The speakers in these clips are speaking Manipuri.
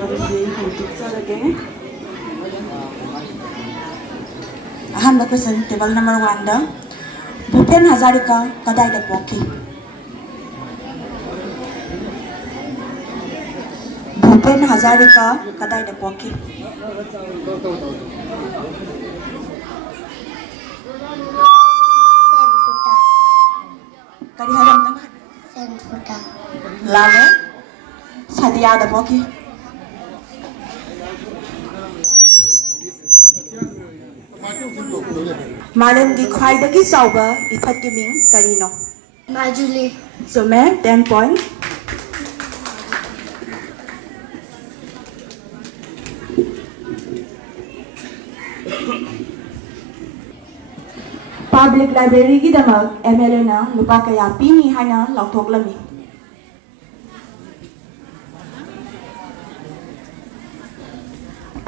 ꯃꯔꯝꯁꯤ ꯍꯧꯗꯣꯛꯆꯔꯒꯦ ꯑꯍꯥꯟꯕ ꯀ꯭ꯋꯦꯁꯟ ꯇꯦꯕꯜ ꯅꯝꯕꯔ 1ꯗ ꯚꯨꯄꯦꯟ ꯍꯖꯥꯔꯤꯀꯥ ꯀꯗꯥꯏꯗ ꯄꯣꯛꯈꯤ ꯚꯨꯄꯦꯟ ꯍꯖꯥꯔꯤꯀꯥ ꯀꯗꯥꯏꯗ ꯄꯣꯛꯈꯤ करी हरम नंग सेंफुटा लाले सादिया दा पोकी मालम की ख्वाइदगी चाउबा इफत की मिंग करीनो माजुली so मैं 10 point Public library की दमक MLA ना लुपा कया पीनी है ना लौटोक लमी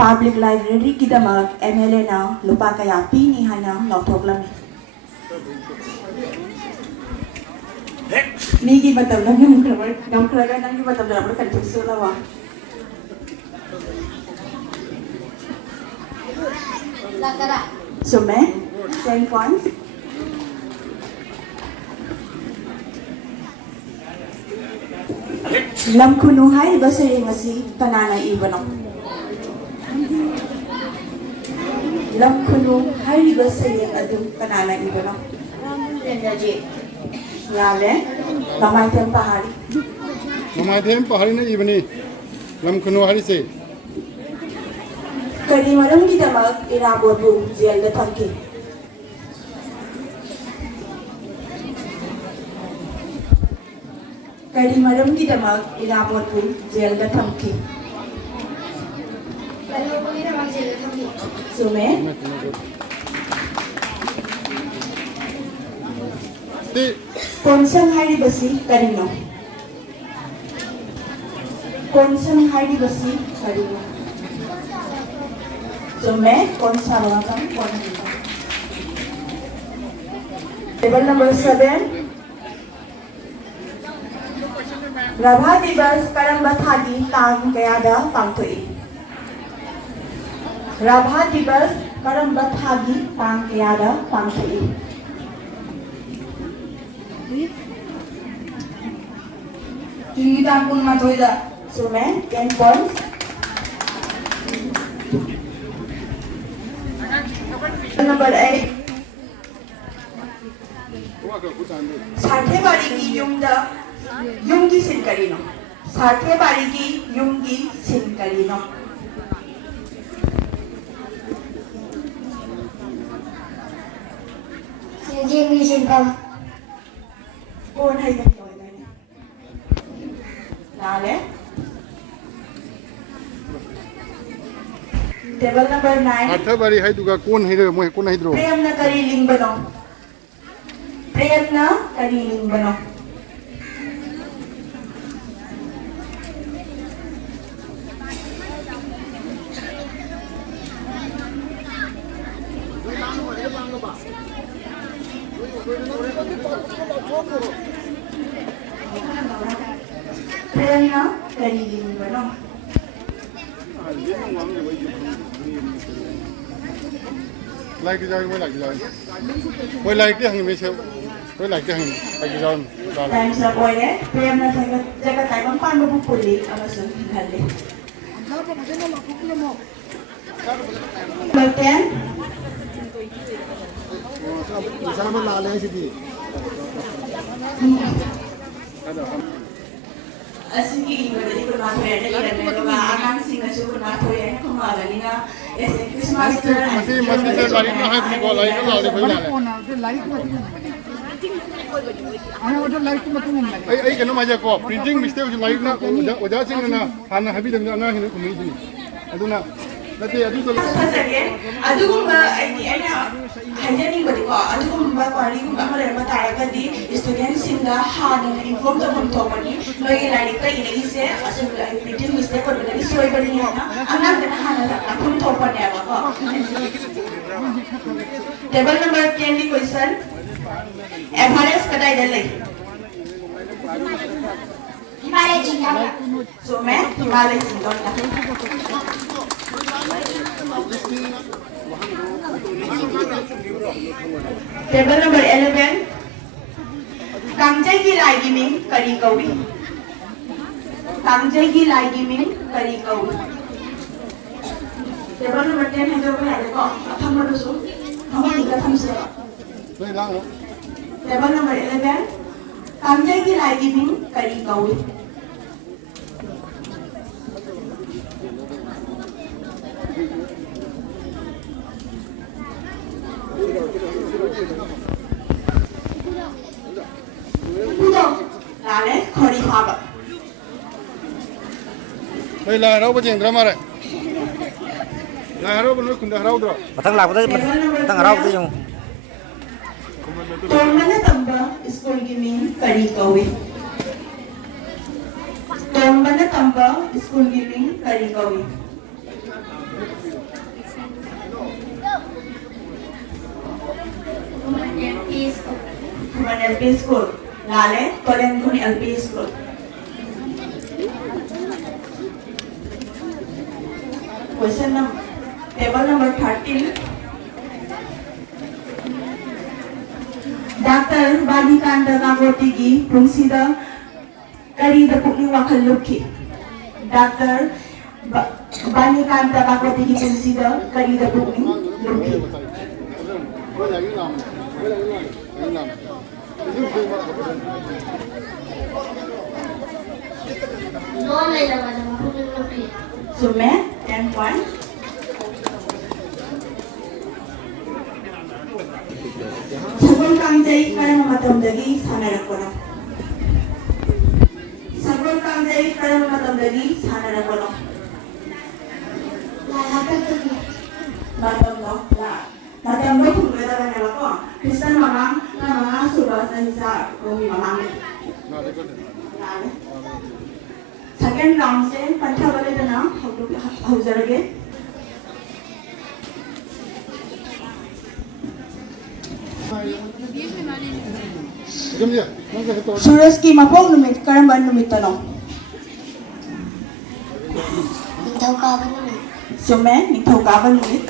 Public library की दमक MLA ना लुपा कया पीनी है ना लौटोक लमी मीगी मतलब लमी मुखर नंगी मतलब लमी कंट्रोल सोला वा so मैं 10 points lam khunu hai basari ngasi kanana ibano lam khunu hai basari adu kanana ibano energy yale lamai them pahari na ibani lam khunu hari se kari maram ki damak irabobu jail da thamki करी मरम की दमक इलाहाबाद जेल का थमकी सुमे कौन हारी बसी करीनो कौन हारी बसी करीनो सुमे कौन सा वाला कौन table number 7 Rabha Divas Karamba Thagi Tang Kayada Pangtoi Rabha Divas Karamba Thagi Tang Kayada Pangtoi Tinggi tangkun matoida Sume 10 points Number 8 Sathe bari ki yumda Yungi sin karino. Sathe bari ki yungi sin karino. Yungi sin kam. Kaun hai kan toy na? Nale. Table number 9. Sathe bari hai duga kaun hai ro? Mohe kaun hai ro? Prem na kari ling bano. Prem na kari ling bano. Prerna kari ling bano. Like जाए वो like जाए वो like दे हंगे में से वो like दे हंगे like जाए टाइम से बोले ने प्रेरना जगह टाइम पान बबू पुली अवसर निकाले बल्कन मिसाल में लाले हैं सिद्धि Asing ini berarti bermakna ada yang ada anak singa suku nato yang kemarin ini na Christmas masih saya balik na hai ko lai ko lai bhai na lai ana order lai ko matu ai ai kanu maja ko printing mistake lai na oja sing na hana habi dang na hin ko mi ni aduna nate adu to adugumba ai ana hajani bari ko adugumba pari ko amare matara di student singa hana inform to hum to pani noi lai ka ini se asu printing mistake ko bari soi bari na ana na hana na hum to pani ba ko table number 10 di question Everest kadai dalai Himalaya Chingdong. So मैं Himalaya Chingdong na. Table number 11. Kamjai ki lai gi ming kari kawi. Kamjai ki lai gi ming kari kawi. Table number 10 hai jo hai ko tham ma su. Tham ma tham se. Table number 11. Kamjai ki lai gi ming kari kawi. Lale khori haba. Đây là đâu có chuyện drama đấy. Là đâu có nói cùng đâu rồi. Matang lapo tayo, matang araw tayo. Thongnang Lampak school giming kari kawi. Thongnang Lampak school giming kari kawi. Khuman LP school. Lale Kolengkhuni LP school. Question number table number 13. Dr. Banikanda Gagotigi Prungsida Kari the Pukning Wakal Luki. Dr. Banikanda Gagotigi Prungsida Kari the Pukning Luki. So मैं 10 point. Sabon kamjai karang matam dagi sana rakono. Sabon kamjai karang matam dagi sana rakono. Matam no. Matam no pun beda beda lako. Kristen mamang sudah senja kami mamang. Second round से पंचा वाले का नाम हम लोग हाउजरगे सूरज की मपोंग नुमित करम्बन नुमित तनो Ningthaukaban नुमित सुमे निंथौकाबन नुमित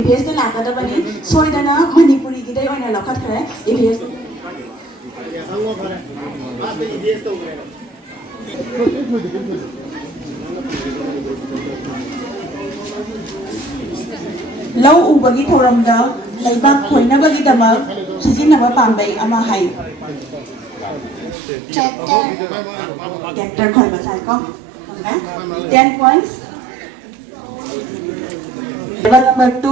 इभेस ने लाकदा बनी सोइदना मणिपुरी गिदे ओइना लखत खरे इभेस lau ubagi thoramda laibak khoinabagi damak sizinaba pambai ama hai tractor khoi basai ko 10 points. Level number 2.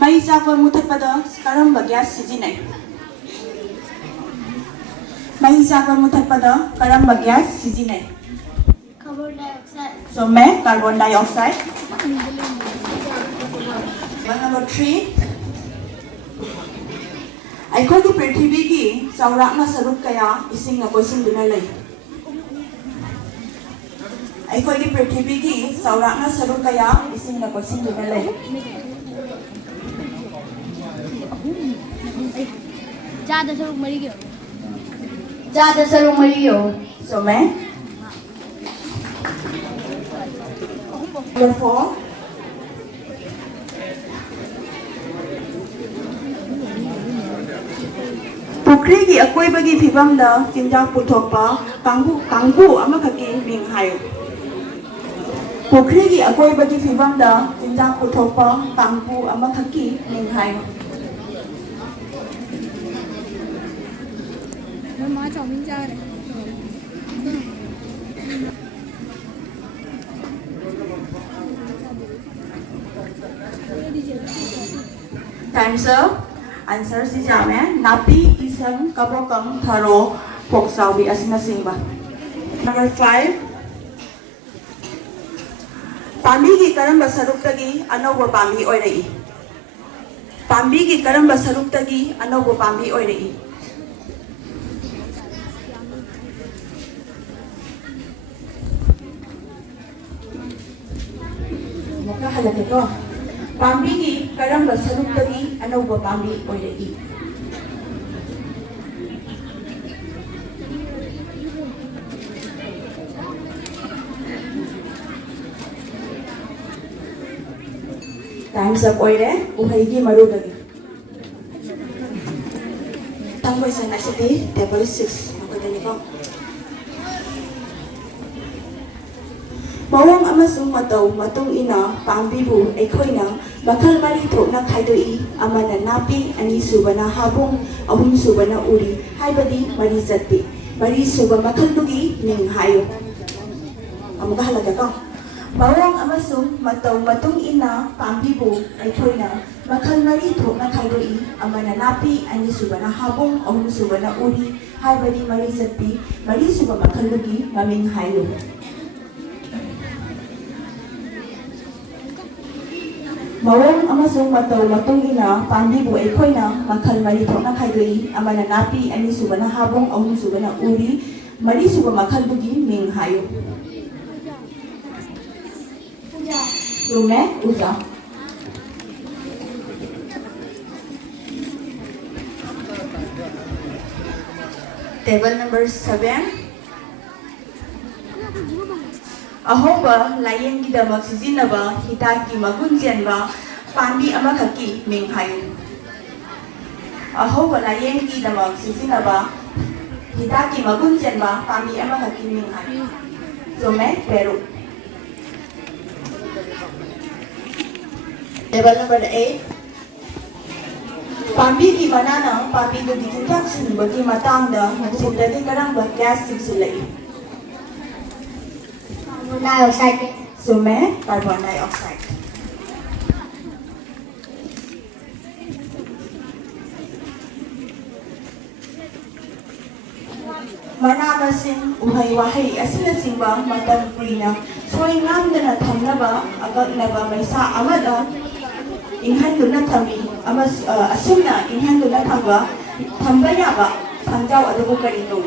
Mai chakwa muthakpada karamba gas sijinai. Mai chakwa muthakpada karamba gas sijinai. Carbon dioxide. So मैं carbon dioxide. Level number 3. अखोई की पृथ्वी की चौराकना स्वरूप कया इसिंग कोइसिंदुना लई. अखोई की पृथ्वी की चौराकना स्वरूप कया इसिंग कोइसिंदुना लई. Jada sarung mariyo. So मैं number 4. पुखरी की अकोइबगी फिबमदा चिंजाक पुथोकपा कांगबु अमखकी मिंग हायो. पुखरी की अकोइबगी फिबमदा चिंजाक पुथोकपा कांगबु अमखकी मिंग हायो. Time's up. Answer si Jame. Napi isang kabokang tharo poksawi asinasingba. Number 5. Pambi ki karamba saruktagi anawba pambi oirai. Pambi ki karamba saruktagi anawba pambi oirai. Maka halate ko. Pambi ki karamba saruktagi anawba pambi oirai. Time's up oire, uhaigi marudagi. Tang question actually table 6 makodaniko. Mawang amasung matau matung ina pangbibu ekhoina bakal mari thokna khaidoi amana napi ani subana habung ahum subana uri haibadi mari jatti mari suba makal dugi ning hayo. Amuga halaga ko. Mawang amasung matau matung ina pangbibu ekhoina bakal mari thokna khaidoi amana napi ani subana habung ahum subana uri haibadi mari jatti mari suba makal dugi maming hayo. Mawang amasung matau matung ina pangbibu ekhoina makal mari thokna khaidoi amana napi ani subana habong ahum subana uri mari suba makal bugi ming hayo. Sume uja. Table number 7. Ahoba layeng gidamak sizinaba hitaki magunjianba pandi amakaki minghayu. Ahoba layeng gidamak sizinaba hitaki magunjianba pandi amakaki minghayu. Sume Peru. Table number 8. Pambi ki manana pambi do bitintak sinbagi matangda magsindadi karangba gas sibsilai. Carbon dioxide. Sume, carbon dioxide. Manamasin uhay-wahay asinasingba matamprina soy ngamdana thamnaba agagnaba maysa amada inghanduna thami amas asumna inghanduna thamba yaba thangjaw adubu karino.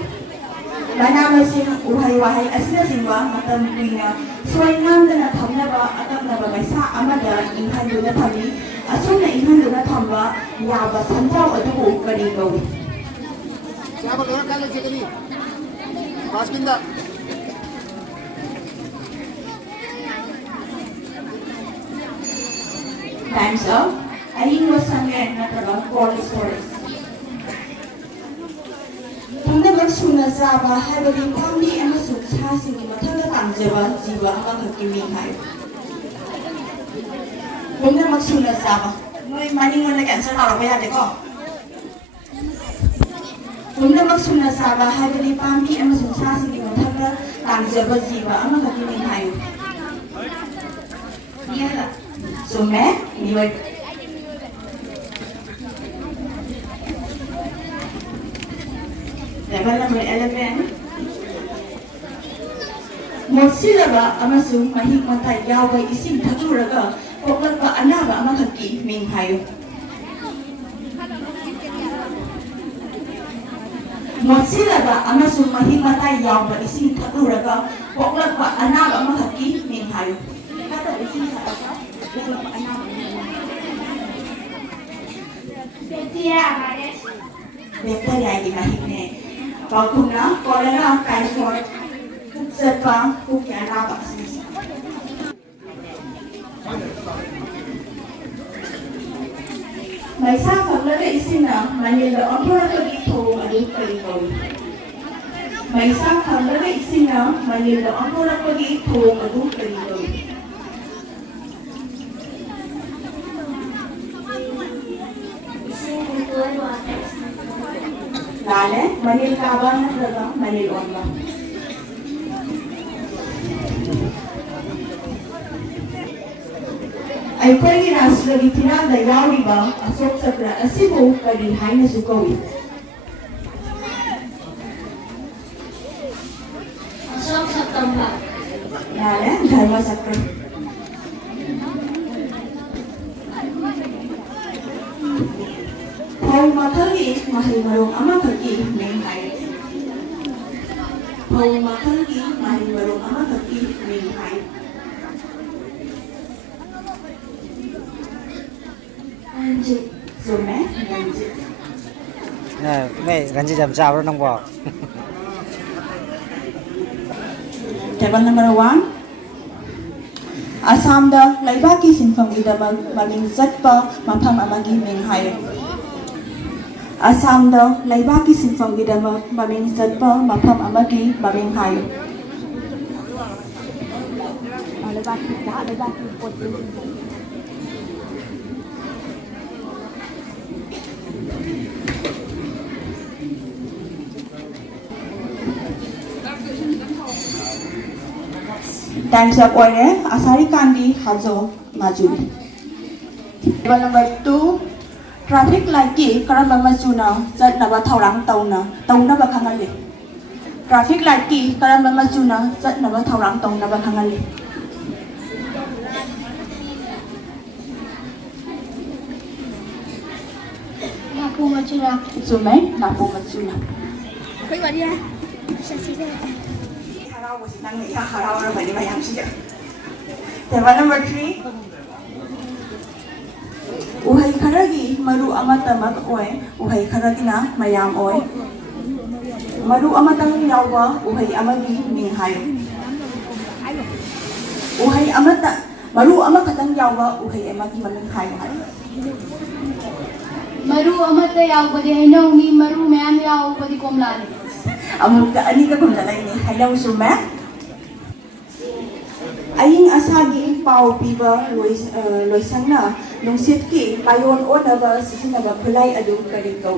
Manamasin uhay-wahay asinasingba matamprina soy ngamdana thamnaba agagnaba maysa amada inghanduna thami asumna inghanduna thamba yaba thangjaw adubu karino. Siapa orang kalian sekali? Pas pindah. Time's up. Aying was hangin na chorus. Thongnang magsuna zaba haibadi pambi amasung sasingi mathangda tamjaba jiba amakaki minghayo. Thongnang magsuna zaba. Noi maningon na cancer naraway ate ko. Thongnang magsuna zaba haibadi pambi amasung sasingi mathangda tamjaba jiba amakaki minghayo. Niyala. Sume, niwag. Level number 11. Mosilaba amasung mahigmatay yaway ising thaguraga poklagba anaba amakaki minghayo. Mosilaba amasung mahigmatay yaway ising thaguraga poklagba anaba amakaki minghayo. Kata ising sa Bacteria di mahigne. Pagkuna, kolera, typhoid, serta kukya naba sisi. May sa kaglala isina Manila ontora kagito adult kalikaw. May sa kaglala isina Manila ontora kagito adult kalikaw. Lale, Manil kaban na talaga, Manil on lang. Ay pwede na sila itinanda yawi ba asok sa asibo kadihay na sukawi. Asok sa tamba. Lale, dharma sakra. Pau makalgi mahal marong amakaki minghay. Pau makalgi mahal marong amakaki minghay. Anjit, sume, anjit. Ngay gần như làm sao đó nông bò. Table number 1. Assamda Laibaki Sinfamgidamag Maming Zatpa Mapam Amagi Minghayo. Assamda Laibaki Sinfamgidamag Maming Zatpa Mapam Amagi Maminghayo. Time's up order. Asari Kandi Hazo Majuli. Table number 2. Traffic light ki karamba majuna zat naba thaurang tauna bakhangali. Traffic light ki karamba majuna zat naba thaurang tauna bakhangali. Napu Majura. Sumai napu majuna. Koi waria. Sasida. Table number 3. Uhai kharagi maru amatamak oy, uhai kharagina mayam oy. Maru amatang yawa uhai amagi minghayo. Uhai amata maru amakatang yawa uhai amagi maminghayo. Maru amata yaubadi hainau ni maru mayam yaubadi komlani. Amuk ani ka kumdalay ni hainaw suma. Aying asagi pau piba loisang na nungsit ki payon o naba sisinaba kulay adu karikaw.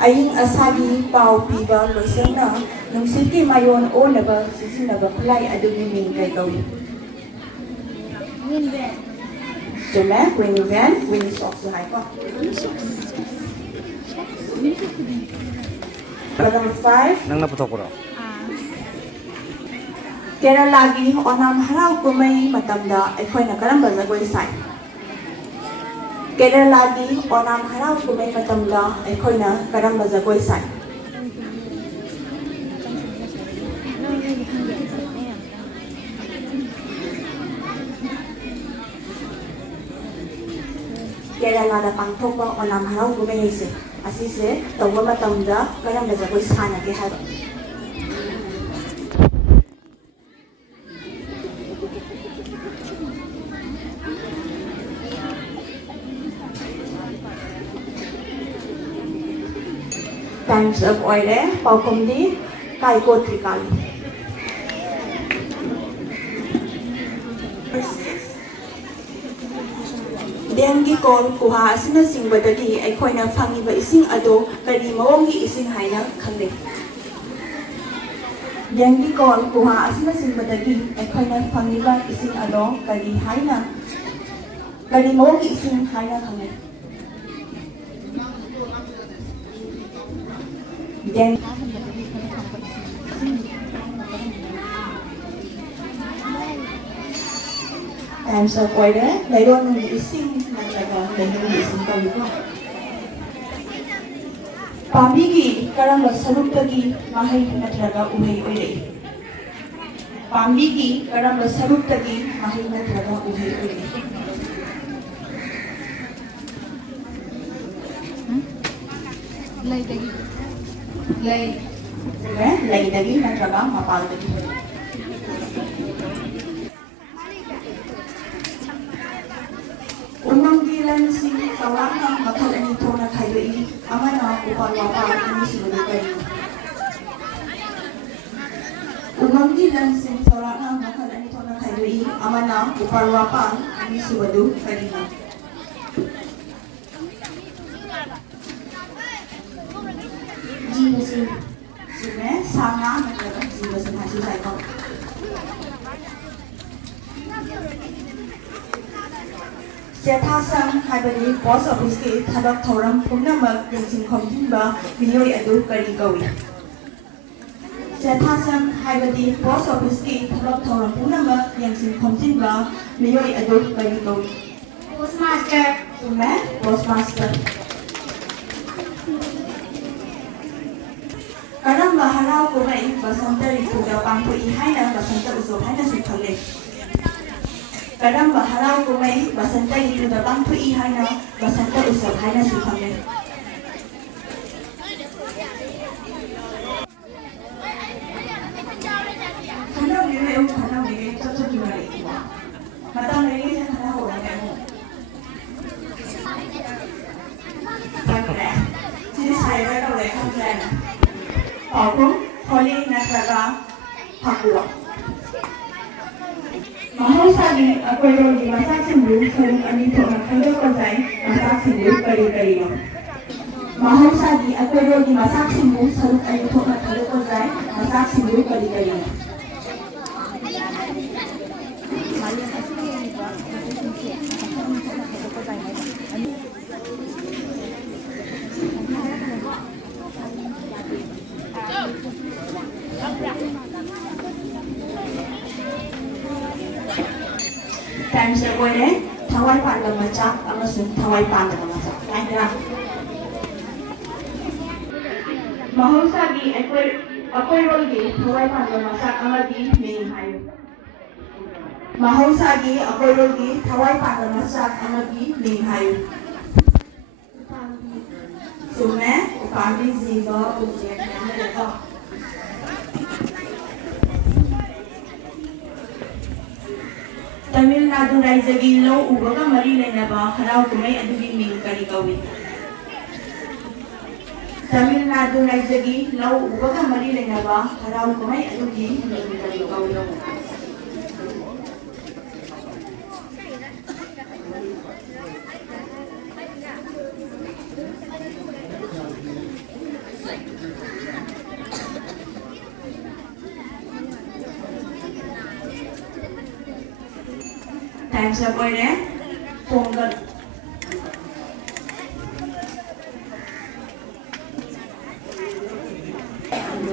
Aying asagi pau piba loisang na nungsit ki mayon o naba sisinaba kulay adu miming karikaw. Suma, bring your van, bring your socks to high pa. Number 5. Nang naputok ko raw. Kaya lagi onam haraw kumay matamda ay koy na karamba zagoy say. Kaya lagi onam haraw kumay matamda ay koy na karamba zagoy say. Kaya lada pangtok ba onam haraw kumay hise. Asise tawa matamda karamba zagoy sana kiharo. Times of order, paukumdi, kaiko trikali. Dengi kol kuha asina singbadagi ay koy na fangiba ising ado kari mawongi ising haina khande. Dengi kol kuha asina singbadagi ay koy na fangiba ising ado kari mawongi ising haina khande. Times of order, layron ng ising naglaga, layron ng ising kaliko. Pamigi, karamba saruptagi, mahay naglaga uhay ure. Pamigi, karamba saruptagi, mahay naglaga uhay ure. Lay dagi. Lay dagi naglaga mapal dagi. Umanggilan si Thongnang Lampak Lakhipur amana upalwapa ini sebagai Umanggilan si Thongnang Lampak Lakhipur amana upalwapa ini sebagai Jiwasin. Sebenarnya sama dengan jiwasin hasil saya. Setasang haibadi post office ki thabak thoram pumnamak yengsin khomjinba miyoi adu kari kawi. Setasang haibadi post office ki thabak thoram pumnamak yengsin khomjinba miyoi adu kari kawi. Postmaster. Suma postmaster. Karang baharau kumai basanta ripuda pangpu ihaina basanta usop haina sukale. Kadang baharau kumai basanta itu datang tu ihana basanta usap hanya sukame. Kadang dia cocok juga itu. Paukung, Holi Nasaga, Pakua. Mahosagi, Akoiroli, Masasimbu, Sarum Anito, Nakando Kozai, Masasimbu, Kari. Mahosagi, Akoiroli, Masasimbu, Sarum Anito, Nakando Kozai, Masasimbu, Kari. Time sa kwene, Thawai Panda Machak, amasung Thawai Panda Machak. Kaya Mahosagi, Akoiroli, Thawai Panda Machak, amadi Ming Hayo. Mahosagi, Akoiroli, Thawai Panda Machak, amadi Ming Hayo. Sume, Upandi Ziba, Ujek, Yamadaka. Tamil Nadu Raijagi Low Ubaga Mari Lenaba, Harau Kumay Adugi Ming Karikawi. Tamil Nadu Raijagi Low Ubaga Mari Lenaba, Harau Kumay Adugi Ming Karikawi. Time sa kwene, Pongal.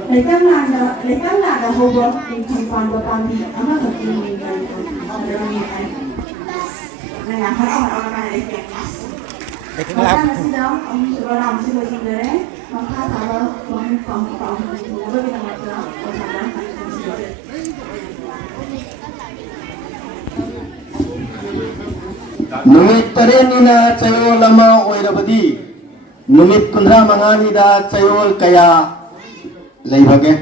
Lekang nada hobo yung pangpando pambi ama kapili ng maramihan. Ngayon, harap-harap na lekang mas. Maka na sila ang subaram sila sila magkatawa ng pangpang. Nabi kita matla o sana ang sila. Numit tarenina chayol lama oirabadi numit kundra mangani da chayol kaya leibage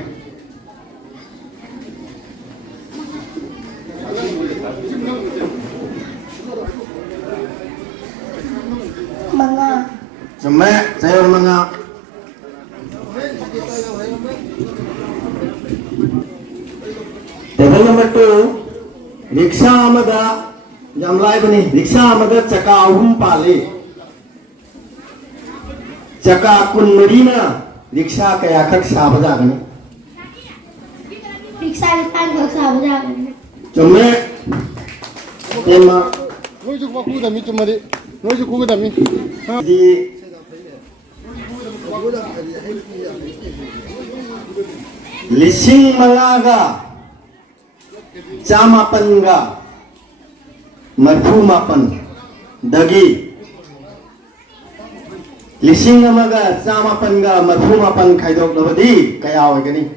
Mga Jumme chayol manga Table number 2 rickshaw amada Jamlai bani rickshaw amada chaka ahum pale chaka kun marina rickshaw kaya khak saba jagani Riksa litan ko sa abajan. Jumme tema Noi ju ku da mi tumari. Noi ju ku da mi. di lising mangaga chamapan ga marfumapan dagi lising amaga chamapan ga marfumapan khaidok labadi kaya oigani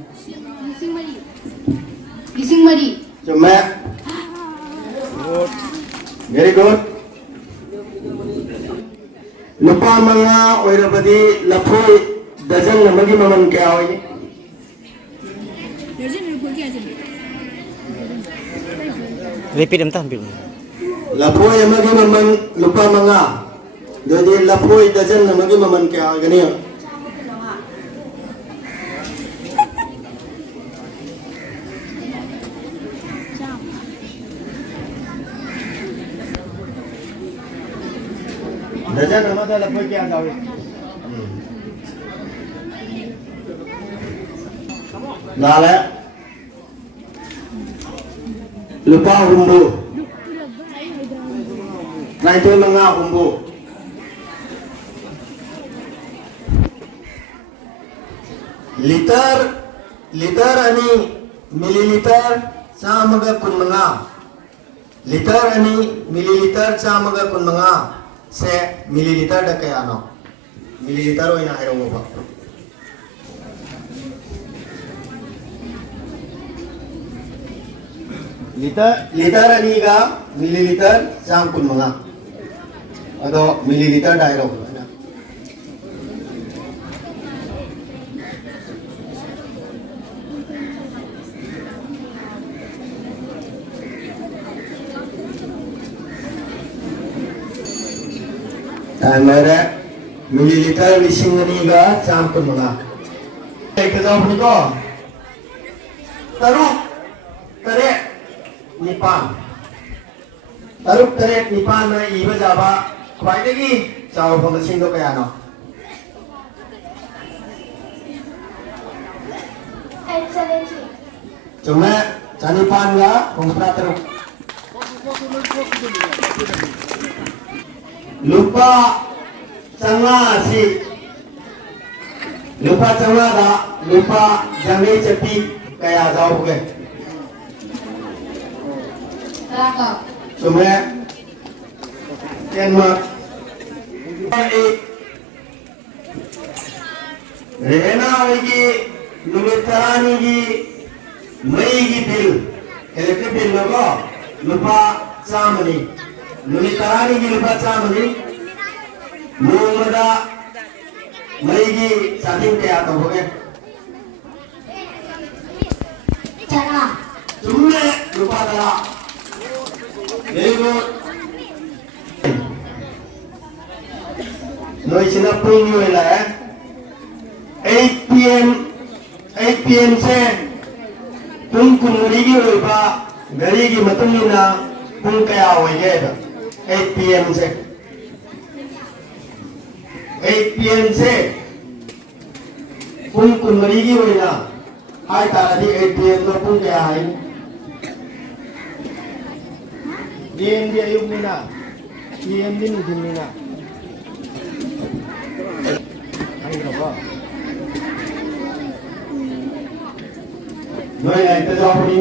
Gising mari. Jumme very good lupa manga oirabadi lapoi dozen namagi maman kaya oigi Repeat em tan bil. lapoi amagi maman lupa manga jadi lapoi dozen namagi maman kaya oigani dozen amada lapoi kaya jawi Lale lupa humbu nah itu manga humbu liter ani mililiter samaga kun manga liter ani mililiter samaga kun manga se mililiter da kaya no mililiter oina hayo ba liter ani ga mililiter sam kun manga ado mililiter dairo Timer mililiter lising ani ga sam kun manga jawab ni ko. Taruk tarik nipan. Taruk tarik nipan na iba jaba. Khwai lagi jawab pang sing do kaya no. Excellency. Cuma janipan ga pembuka taruk. Lupa canga si. Lupa canga da lupa jangan cepi kaya jawab ke. Rakap. Cuma Kenma Rena lagi nulitarani gi mai gi bil electric bill lo lupa samani nulitarani gi lupa samani mumada mai gi sating kaya to hoge Cara. cuma lupa dala very good Noi sina pung ni wala 8 PM se pung kumuri gi oi ba gari gi matung ni na pung kaya oi ge da 8 PM se 8 PM se pung kumuri gi oi na hai ta di 8 PM lo pung kaya hai DM di ayub ni na DM din ni na Noi lại tự do đi.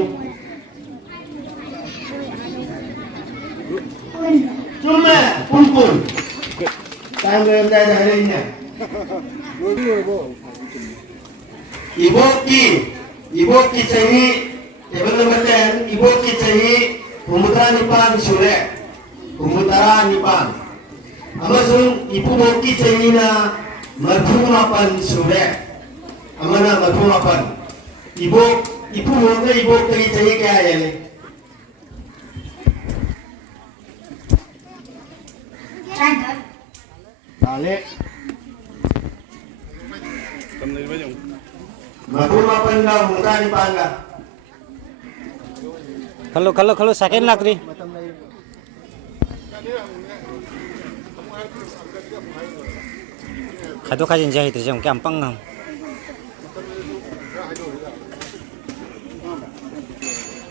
Chúng mẹ, pun. Tang người đây là đây nè. Iboki sahi, tebel meten, iboki sahi, pemutara nipan sure, pemutara nipan. Amasung ipuboki sahi na marfumapan sure, amana marfumapan. Ibu mungkin ibu pergi cari kaya ni. Balik. Matu mapan kau muka ni pangga. Kalau second lak ri. Kado kajin jahit jam gampang ngam.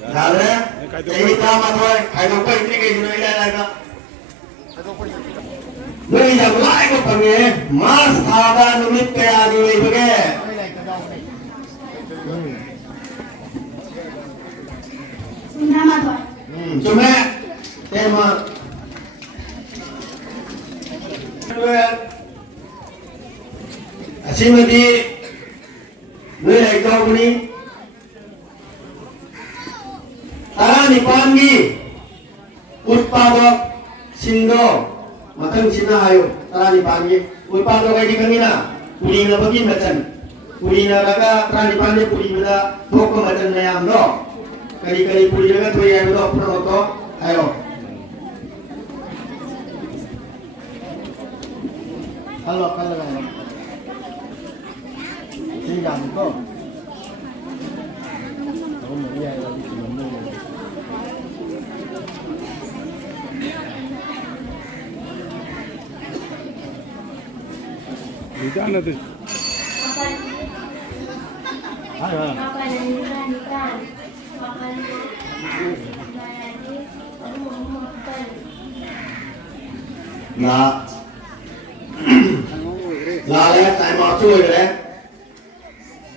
Nale, ini tamat boy. Ayo kau ini ke sini lagi nak. Noi yang lain kau panggil, mas ada numit kaya di lagi. Selamat boy. Cuma tema. Asyik nanti, noi lagi kau ni. Tarani pangi utpadok sindo matang sina ayo tarani pangi utpadok ay di kanina puli na bagi macan puli na laga tarani pangi puli beda toko macan na yam do kali puli laga tuh yam do pura to ayo halo singgang ko Mana tu? Lale time waktu le.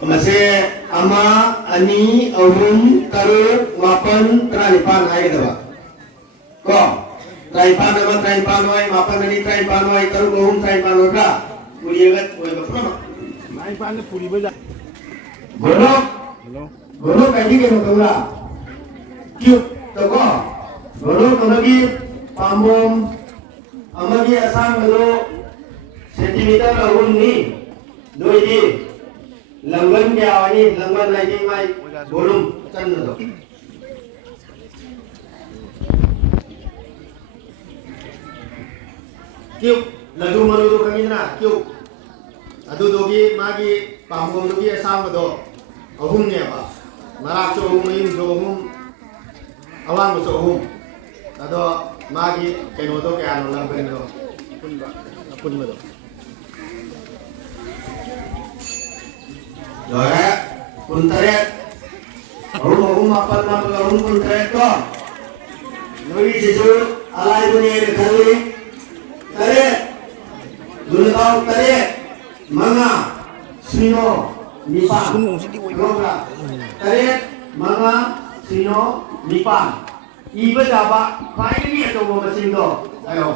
Masih ama ani ahum taru mapan traipan hai dah. Ko traipan ama traipan wai mapan ani traipan wai taru ahum traipan wai Puriagat, boleh berapa? Main pandai puri beja. Golok, golok kaji ke betul lah. Cube, toko. Golok lagi pambom, amagi asang golok sentimeter lahun ni, dua ini. Langgan ke awal ni, langgan lagi mai bolum cendera tu. Cube. Lalu malu tu kami na, kyo. Adu dogi magi पांगोम दुगी Assam दो अहुम ने बा मराक चो अहुम इन जो अहुम अवांग चो अहुम अदो मागी केनो दो के आनो लंबन दो पुन दो Dore, kuntret. Arum apal mapal arum kuntret ko. Nuri sisu alai bunyi kali. Tret. Dulkau tret. Manga. Sino. Nipan. Rogra. Tret. Manga. Sino. Nipan. Iba jaba. Kain ni atau mau mesin do. Ayo.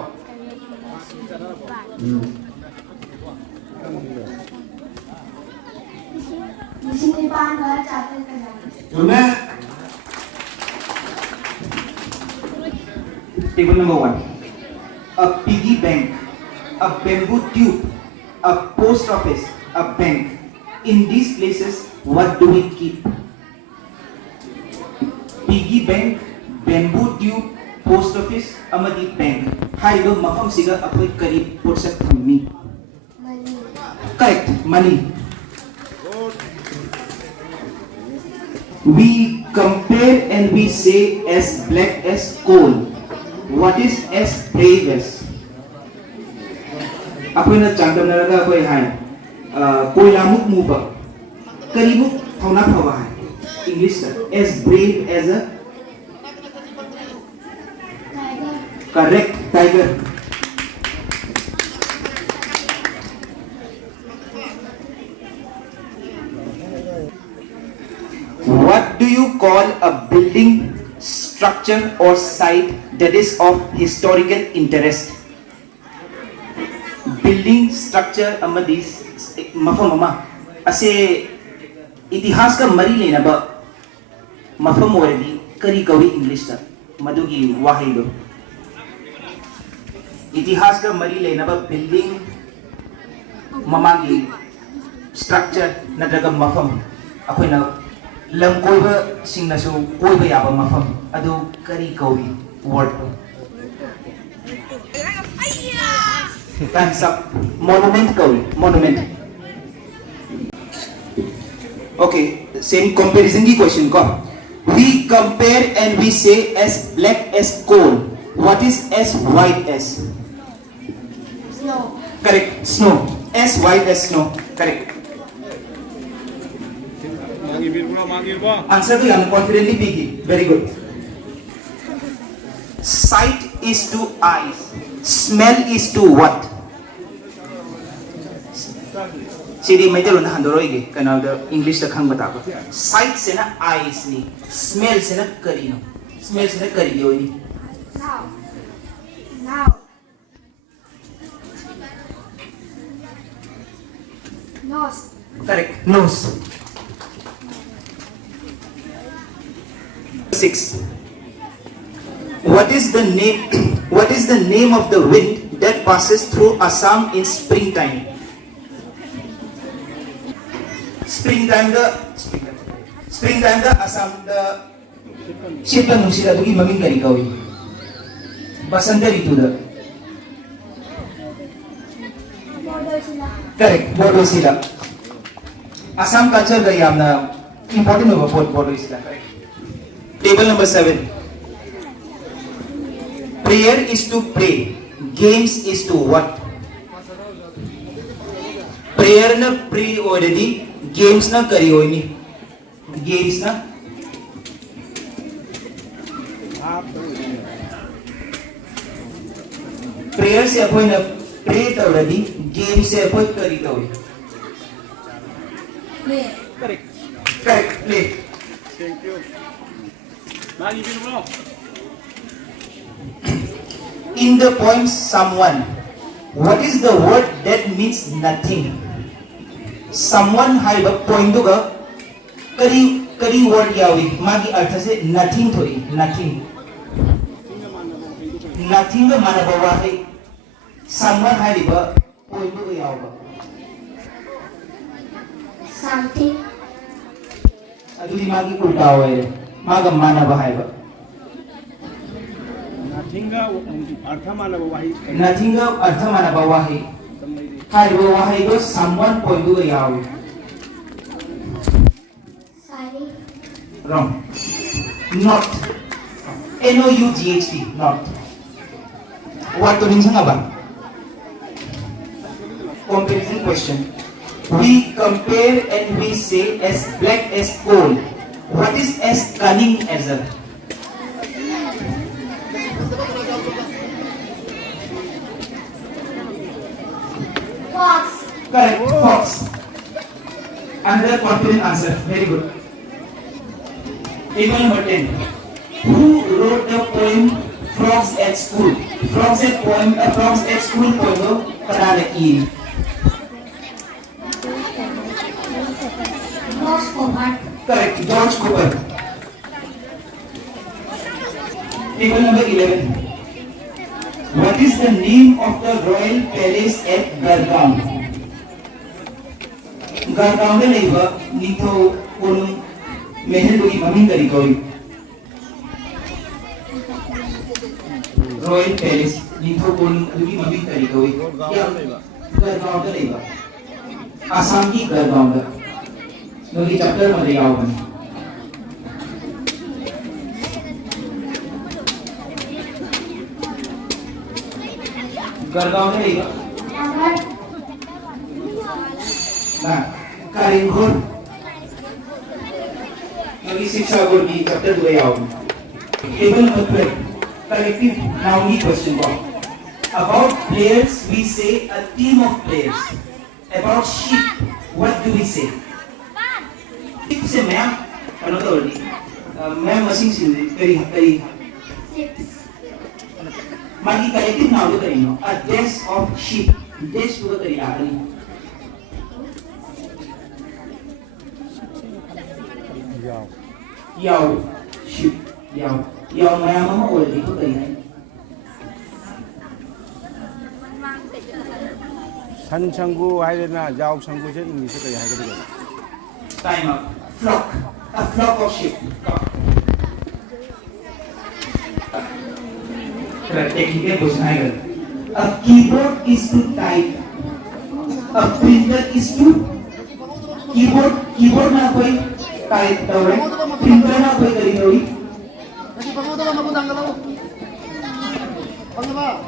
Cuma Table number 1. A piggy bank, a bamboo tube, a post office, a bank. In these places, what do we keep? Piggy bank, bamboo tube, post office, amadi bank. Haiba mafam siga apoy kari porsak me. Money. Correct, money. We compare and we say as black as coal. What is as brave as? Apoy na changdam na raga apoy hai. Koilamuk muba. Karimuk thaunak hawa hai. English sir. As brave as a. Tiger. Correct, tiger. What do you call a building, structure or site that is of historical interest? Building, structure, amadis, mafam mama. Ase itihas ka mari lena ba mafam already kari kawi English ta madugi wahay do. Itihas ka mari lena ba building, mamagi, structure na daga mafam. Ako'y na lam koiba sing na so koiba yaba mafam adu kari kawi word to. Time's up. Monument kawi, monument. Okay, same comparison ki question ko. We compare and we say as black as coal. What is as white as? Snow. Correct, snow. As white as snow. Correct. Answer to young confidently biggie. Very good. Sight is to eyes. Smell is to what? Sidi may dalo na handoroy ge. Kana the English na khang bata ko. Sight se na eyes ni. Smell se na kari no. Smell se na kari yo ni. Now. Now. Nose. Correct. Nose. 6. What is the name? What is the name of the wind that passes through Assam in springtime? Springtime the Assam the Shipla nungsila dugi maging kari kawi. Basanta ritu da. Border sila. Correct. Border sila. Assam culture the yamna important over border sila. Correct. Table number 7. Prayer is to pray. Games is to what? Prayer na pray already. Games na kari hoy ni. Games na. Prayer se apoy na pray already. Games se apoy kari hoy. Play. Correct. Correct. Play. Thank you. In the poem someone, what is the word that means nothing? Someone haiba point duga kari word yawi magi artha se nothing thoi nothing ga mana bawa hai someone haiba point duga yawa Something. aduli magi ulta hoye maga mana bahaiba Nothing ga artha mana bawahi. nothing ga artha mana bawa hai haiba wahai do someone point duga yawi Sorry. Wrong. Not. N-O-U-G-H-T. Not. What to ning ba? Comparison question. We compare and we say as black as coal. What is as cunning as a? Fox. Correct. Fox. Another confident answer. Very good. Table number 10. Who wrote the poem Frogs at School? Frogs at School poem Karala E. George Cooper. Correct. George Cooper. Table number 11. What is the name of the royal palace at Gargaon? Gargaon the neighbor Nito Unum Mehelbugi Mamingari Koi. Royal Palace Nito Unum Mamingari Koi. Gargaon the neighbor. Assam ki Gargaon the. Nogi chapter madhe yawan. Gargaon the neighbor. Nah, Karinghor. Nogi Shiksha Gorgi chapter 2 yawan. Table number 12. Collective noun question box. About players, we say a team of players. About sheep, what do we say? Sheep say ma'am. Another word. Ma'am machine very. Magi collective noun do kari no. A dash of sheep. Dash do kari aani. Yao sheep. Yao ma'am mama already do kari hai. 산 창구 하이레나 야옥 창구제 인기서 그냥 하게 되거든. Time up. Flock. A flock of sheep. Correct. Technical question I got. A keyboard is to type. A printer is to keyboard na koi type tawre. Printer na koi kari tawre.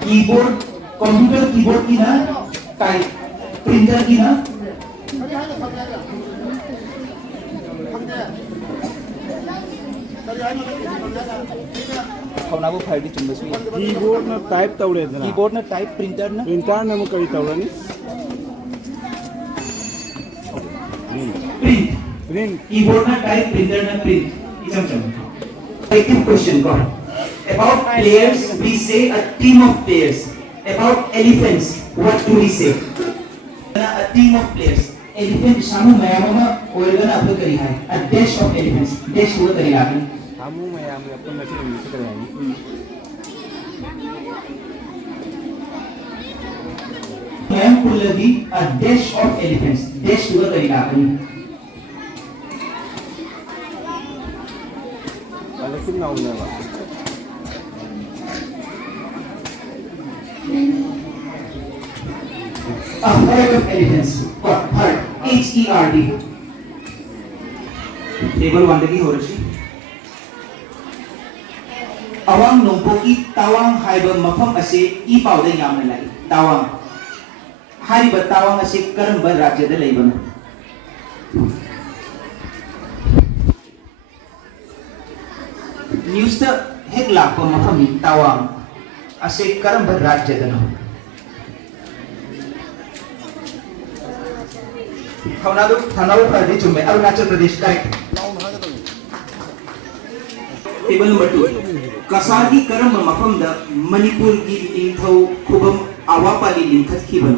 Keyboard computer keyboard ki na type. Printer ki na खौनाबो फाइदि चुम्बसु कीबोर्ड न टाइप तौरे दना कीबोर्ड न टाइप प्रिंटर न म करी तौरनी print keyboard na type printer na print isam collective question go about players we say a team of players about elephants what do we say a team of players elephant samu mayama oirgana apne kari hai a dash of elephants dash ho kari aapne सामू में हम अपन मैसेज इंग्लिश कराएंगे मैं Pulgi a dash of elephants dash हो करी आपने वाले कितना होने वाला a herd of elephants what herd H-E-R-D table 1 की हो रही Awang nongpoki tawang haiba mafam ase I pauda yamna lai tawang haiba tawang ase karamba rajyada laibana news ta hek lakpa mafam tawang ase karamba rajyada no Thongnang Pradesh chumbe Arunachal Pradesh correct table number 2 Cachar की करम मफम द मणिपुर की निंथौ खुबम आवापाली लिंखत खिबन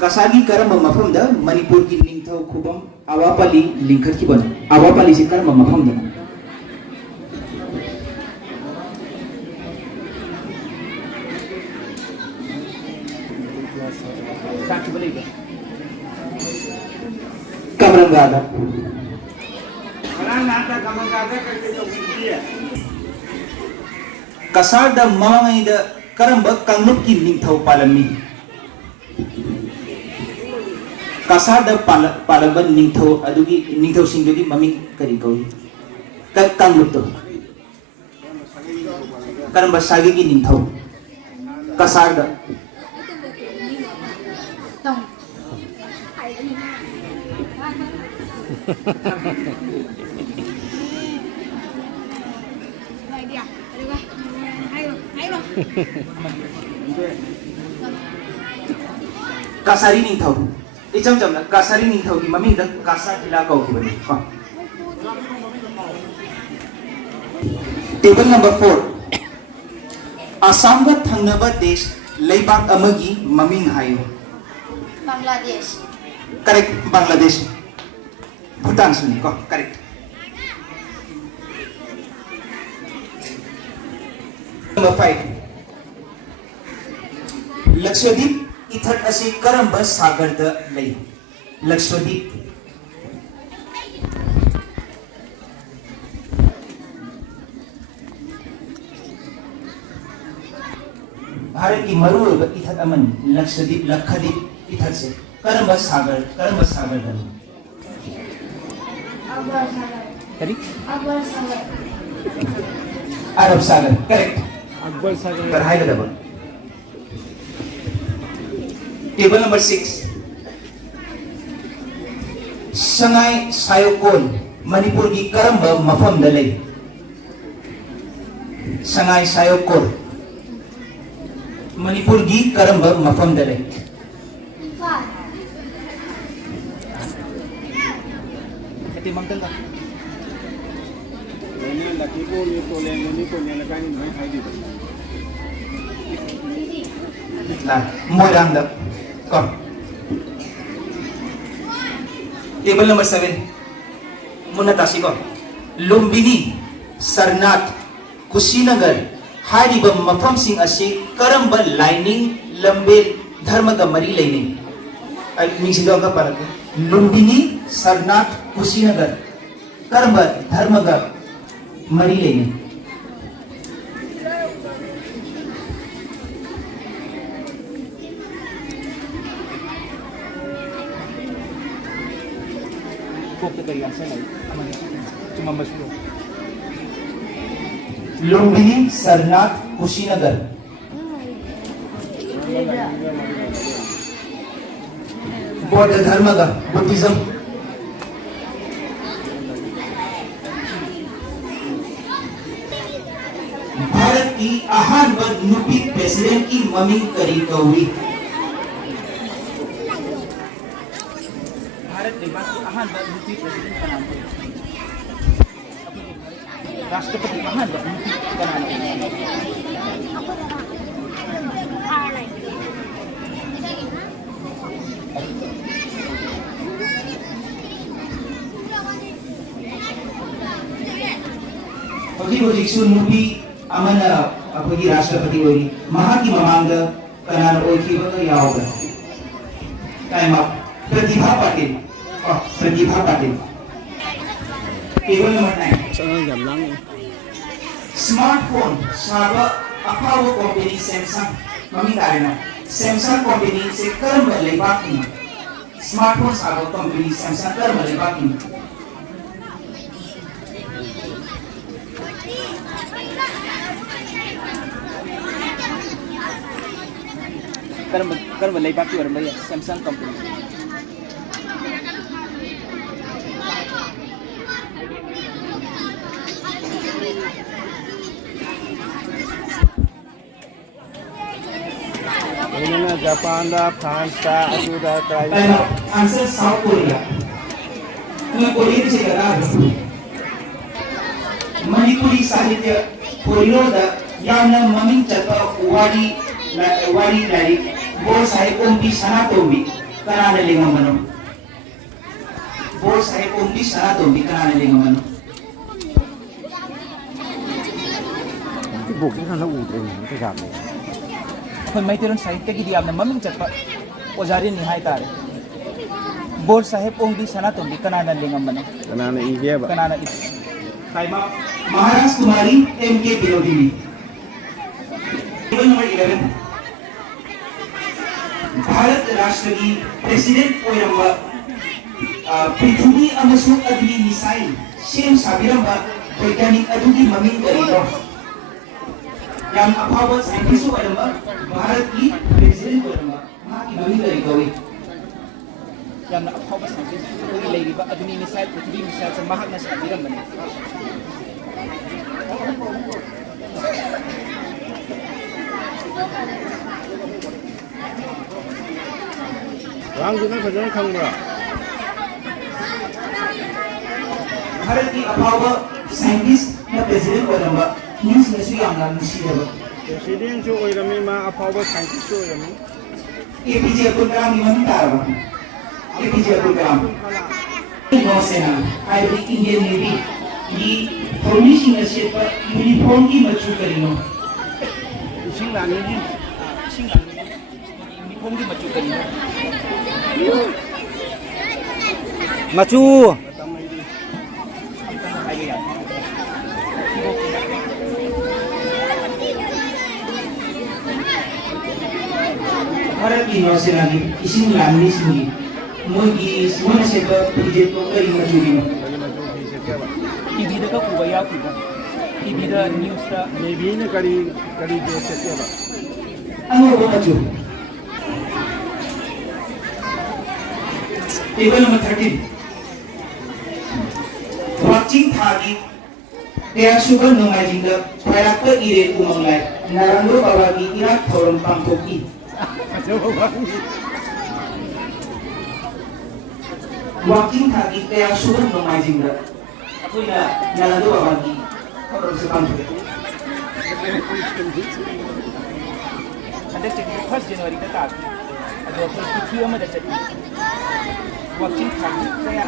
Cachar की करम मफम द मणिपुर की निंथौ खुबम आवापाली लिंखत खिबन आवापाली से करम मफम the Kamrangada Cachar da mangai da karamba kanglup ki ningthau palami Cachar da palaban ningtho adugi ningtho singdugi maming kari kawi. Kanglup to. Karamba sagi gi ningtho. Cachar da. Cachari ningtho. Icham cham na Cachari ningtho gi maming da Cachar ila kau ki bani. Table number 4. Assam ga thangnaba desh leibak amagi maming hayo. Bangladesh. Correct, Bangladesh. Bhutan suni ko, correct. Number 5. Lakshadweep ithat asi karamba sagar da lay. Lakshadweep. Bharat की मरु इथत अमन लक्षद्वीप लक्षद्वीप इथत से करम्बा सागर दल अरब सागर करेक्ट अकबर सागर पढ़ाई का डबल टेबल नंबर 6 संगाई सायोकोल मणिपुर की करम्बा मफम दले संगाई सायोकोल मणिपुर की करम्बा मफम दले Iti mangkal ka. Ini Lakhipur ni to len la kain mai hai di. Nah, Moirang da. Kom. Table number 7. Muna tasi ko. Lumbini, Sarnath, Kushinagar, hariba mafam sing asi karamba lining lambe dharma ga mari lining. Ay mingsidaw ka para ko. Lumbini, Sarnath, Kushinagar, karamba dharma ga mari lining. Lumbini, Sarnath, Kushinagar. Bauddha dharma का बुद्धिज्म भारत की आहार व नुपी प्रेसिडेंट की मम्मी करी कौड़ी भारत के बाद आहार व नुपी प्रेसिडेंट का नाम राष्ट्रपति आहार व नुपी का नाम Hojik nupi amana apagi राष्ट्रपति होगी महा की ममांग कनार ओखी बगा यावगा time up Pratibha Patil table number 9 smartphone साबा अफावो कंपनी सैमसंग मम्मी तारेना सैमसंग कंपनी से कर्म लेबाकी स्मार्टफोन साबा कंपनी सैमसंग कर्म लेबाकी कर्म लेबाकी और भैया Samsung company ini na Japan da France da asu da kai answer South Korea मैं कोरियन से करा मणिपुरी साहित्य कोरियो दा याना ममिंग चलपा वारी लारी बोल साहिब ओंबी सनातोंबी कनाने लेंगा मनो बोल साहिब ओंबी सनातोंबी कनाने लेंगा मनो buku kan la udre ni ta jamคนไม่ติรนसाहित्य की दिया हमने ममिंग चलपा ओजारी निहाय तारे बोल साहिब ओंबी सनातोंबी कनाने लेंगा मनो kanana India ba कनाना साहिबा महाराज कुमारी एम.के. विरोधी table number 11 Bharat Rashtragi President Oiramba Prithvi amasung adli missile Shem Sabiramba Vaigyanik adugi maming karino Yam aphawa scientist Oiramba Bharat ki President Oiramba Mahaki maming karikawi Yam aphawa scientist Oiramba Leiriba adli missile Prithvi missile sa mahak na sabiramba ni 왕기는 그전에 간 거야. Bharat ki aphawa scientist na president Oiramba news na su yam nam siraba President jo oirami ma apawa scientist jo oirami. APJ Abdul Kalam ni maming taraba APJ Abdul Kalam Nausena I Indian Navy di formation na siya pa uniform ki machu karino Ising lani ji. uniform ki machu karino Machu. Bharat ki Nausena ki ising lani singi mogi semua siya pa project ko kari machu karino ibida ka kuba ya kuba ibida news ta Maybe na kari jo sete ba. ano ba machu table number 13 watching thagi kaya sugar nungai jingga payakta ire kumanglai narangro babagi irak thoron pangkoki watching thagi kaya sugar nungai jingga aku ina narangro babagi thoron se pangkoki ada jadi 1 January ta ta ado piti ama da jadi watching thagi kaya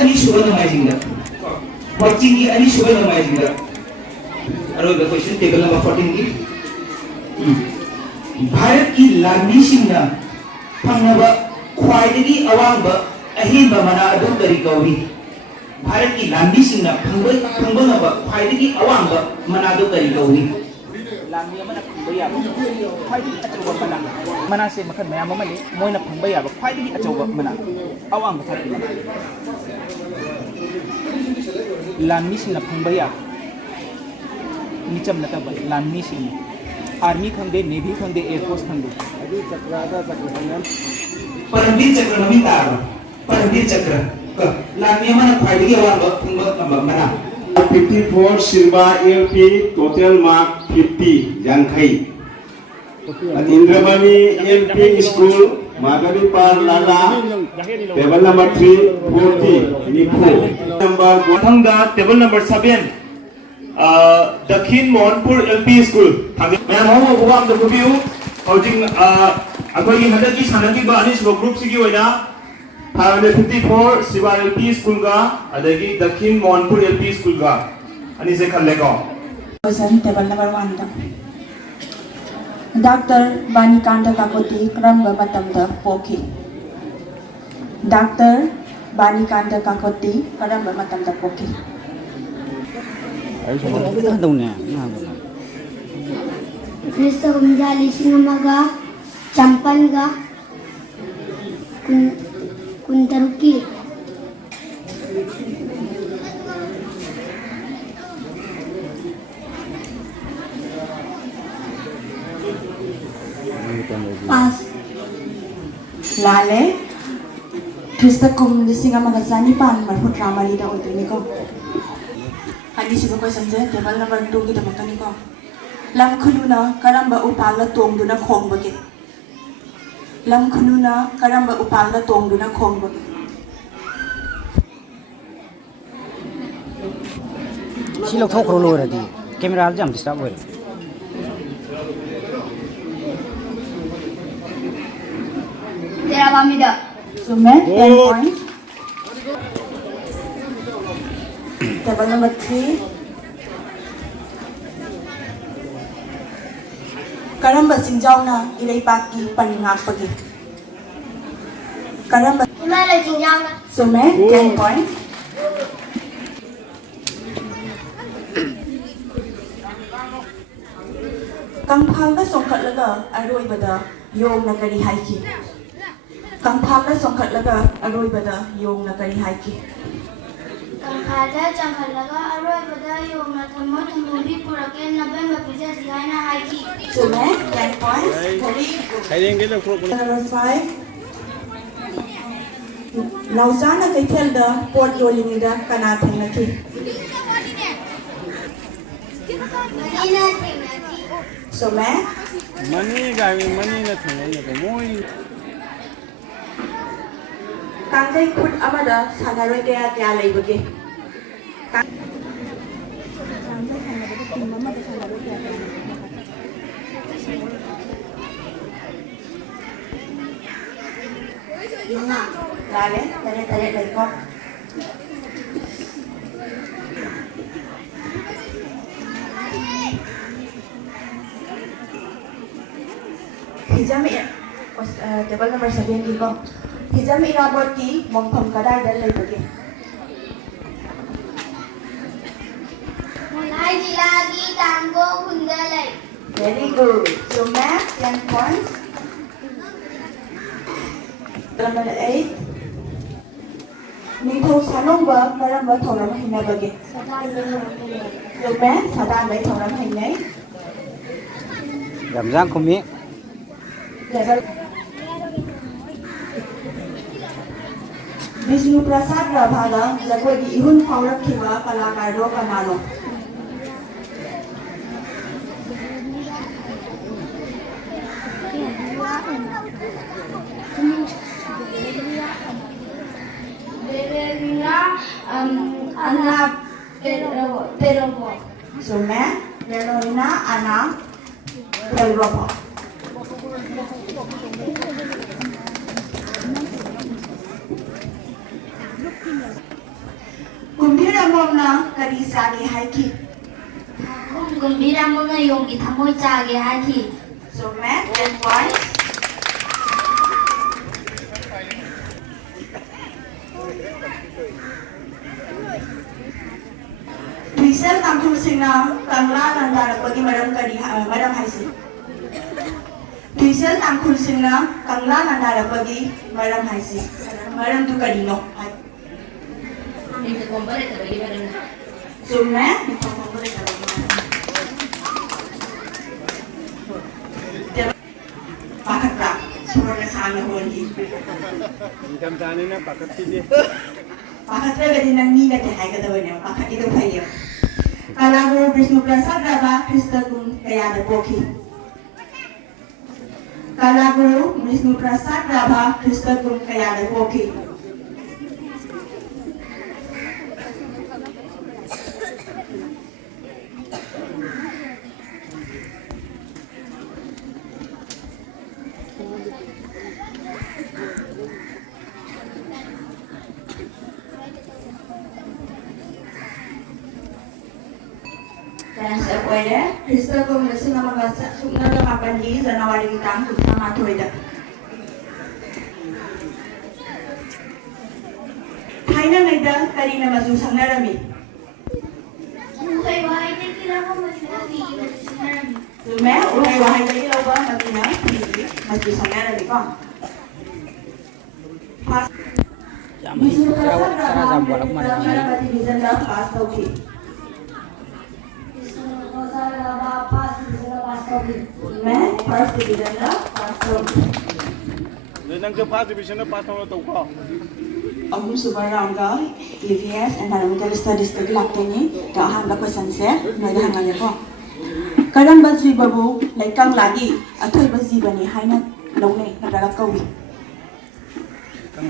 ani sugar nungai jingga watching ki ani sugar nungai jingga aro the question table number 14 ki Bharat ki lami singna phangnaba khwaidagi awangba ahimba mana adu kari kawi Bharat ki lami singna phangbanga khwaidagi awangba mana adu kari kawi lami amana phangba khwaidagi achawba mana se makhan mayam amani moina phangba yaba khwaidagi achawba mana awangba thati lami singna phangba ya nicham nataba lami singna army खंडे नेवी खंडे एयरफोर्स खंडे Adi chakrada chakrangan. परमवीर चक्र नमी तार परमवीर चक्र लामी mana khwaidagi awangba phangba namba mana 54 Silva LP total mark 50 Jangkai. Indramani LP School Madani Par Lala table number 3 40 Iputhou number Thangda table number 7 Dakhin Monpur LP School ma'am हम उपवाम द रिव्यू होजिंग अखोई हदकी सानकी बा अनिस ग्रुप सिगी ओइना 554 सिवा LP स्कूल का अदगी दक्षिण मोहनपुर LP स्कूल का अनिस से खल्लेको क्वेश्चन टेबल नंबर 1 दा डॉक्टर बानिकांत काकोती क्रमबा मतमदा पोखी डॉक्टर बानिकांत काकोती क्रमबा मतमदा पोखी Đâu nè. Nisa kumjali sinamaga champanga kuntaruki Pass Lale Krista kum lisingamaga zanipan marhutra marida uduniko Ani sibo question je table number 2 ki damakani ko lam khununa karamba upala tongduna khongbage lam khununa karamba upala tongduna khongbage Si lok thok rolo ra di. Camera jam disturb hoy. tera bamida so man 10 points table number 3 karamba singjawna ilaipaki panngakpagi karamba Himala jingjana so man 10 points Kangphang songkhatlaga aroibada yongna kari haiki. Kangphang songkhatlaga aroibada yongna kari haiki. Kangphada changkhatlaga aroibada yongna thammo thumbi purake nabe mapija sihaina haiki. Sume 10 points. Number 5. Lausana kaithelda port yolinida kana thengnaki. Sume money guy money na thang moi Kangai khut amada sanaroi kaya leibage. Lale, tare leko. Hijami table number 7 diko. Hijami rabot ki mongpham kadai dal leibage. Mulai lagi tango kundalai. Very good. So math 10 points. Number 8. Ningthau sanongba karamba thoram hinabage. So math sadan bai thoram hinai. Ramzan Kumi. Vishnu Prasad Rabhada lagoi di ihun phaurak khiba kalakar ro kanalo. Ana Perobo. So math Verona Anna Perobo. Kumbira momna kari sage haiki. Kumbira mona yongi thamoi chage haiki. So math 10 points. Twisel tangkhul singna kangla nandarakpagi maram kari maram haisi. Twisel tangkhul singna kangla nandarakpagi maram haisi. Maram tu kari no. So math pakatra surga sana holi. income tani na pakati de Pakatra gadi nang ni na kaya kada wanya pakat itu kaya. Kalago Vishnu Prasad Raba Krista gun kaya da poki. Kalago Vishnu Prasad Raba Krista gun kaya da poki. Dan sepuede, Krista gun mesin nama bahasa sukna da makan di Januari kita kita matoida. Kaina naida kari nama zu sangarami. Mulai wahai tekila ko masinabi masinabi. Sume ulai wahai kari loba magina masih sangarami ko. Vishnu Prasad Raba Mati Vizanda pass tauki. मैं फर्स्ट डिवीजन का पास होगी nang jo first division na pass na to ko Abu super round का EVS एनवायरमेंटल स्टडीज का लाक्टेनी का हम लोग क्वेश्चन से नोइदा हंगाने को करन बजी बाबू लाइकांग लागी अथोय बजी बनी हाइना लौने नरगा कौवी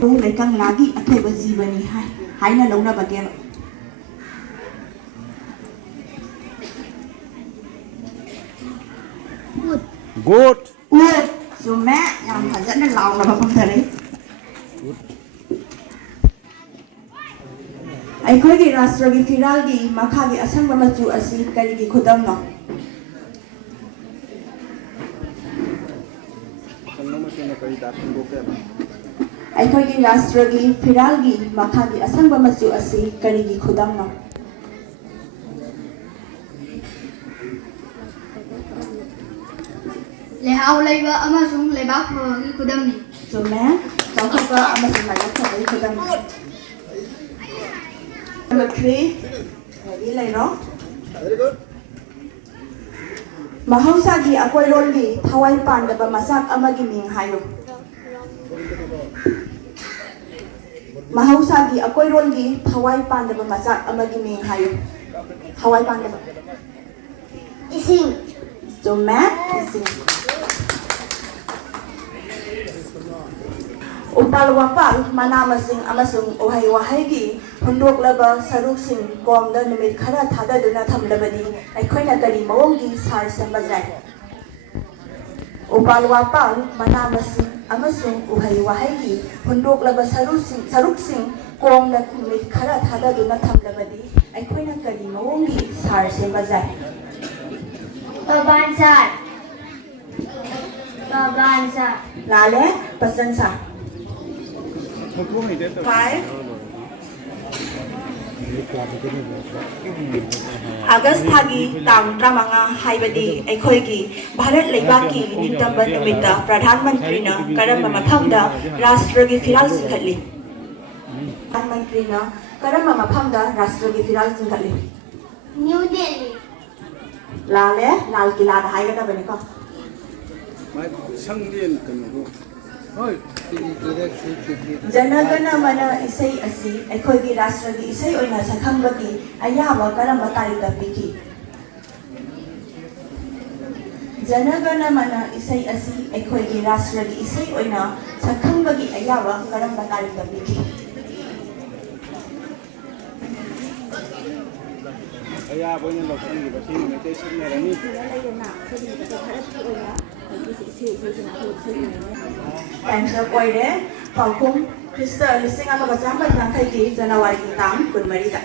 तो लाइकांग लागी अथोय बजी बनी हाइना लौना बगे good Good. So mẹ nhằm phải dẫn đến lòng là không thể đấy. ꯑꯩꯈꯣꯏꯒꯤ ꯔꯥꯁꯇ꯭ꯔꯒꯤ ꯐꯤꯔꯥꯜꯒꯤ ꯃꯈꯥꯒꯤ ꯑꯁꯪꯕ ꯃꯆꯨ ꯑꯁꯤ ꯀꯔꯤꯒꯤ ꯈꯨꯗꯝꯅꯣ? ꯑꯩꯈꯣꯏꯒꯤ ꯔꯥꯁꯇ꯭ꯔꯒꯤ ꯐꯤꯔꯥꯜꯒꯤ ꯃꯈꯥꯒꯤ ꯑꯁꯪꯕ ꯃꯆꯨ ꯑꯁꯤ ꯀꯔꯤꯒꯤ ꯈꯨꯗꯝꯅꯣ? Lehau laiba amasung lebak phagi khudamni. Chume chawkhapa amasung laibak phagi khudamni. Number 3 ready lairo. Very good. Mahausagi akoirolgi thawai pandaba masak amagi ming hayo. Mahausagi akoirolgi thawai pandaba masak amagi ming hayo. Thawai pandaba. Ising. Chume ising. Upalwapal manamasing amasung uhai-wahaygi hundoklaba saruksing komda numit khara thadaduna thamlabadi aikhoina kari mawonggi sar semba jai. Upalwapal manamasing amasung uhai-wahaygi hundoklaba saruksing komda numit khara thadaduna thamlabadi aikhoina kari mawonggi sar semba jai. Babansar. Babansar. Lale pasansa. 5 August thagi tang tramanga haibadi aikhoigi Bharat Leibaki ningtamba numita Pradhan Mantri na karamba mafamda Rashtragi Firal singkhatli. Pradhan Mantri na karamba mafamda Rashtragi Firal singkhatli. New Delhi. Lale Lal Kila da haigadabani ko. Janagana mana isai asi aikhoigi rashtragi isai oina sakhambagi ayaba karamba tarikda piki. Janagana mana isai asi aikhoigi rashtragi isai oina sakhambagi ayaba karamba tarikda piki. Ayaba oina loksangi basini mete sinnerani. Answer koide Paukum Krista listing amaga sampai jangkai Januari tam kunmari da.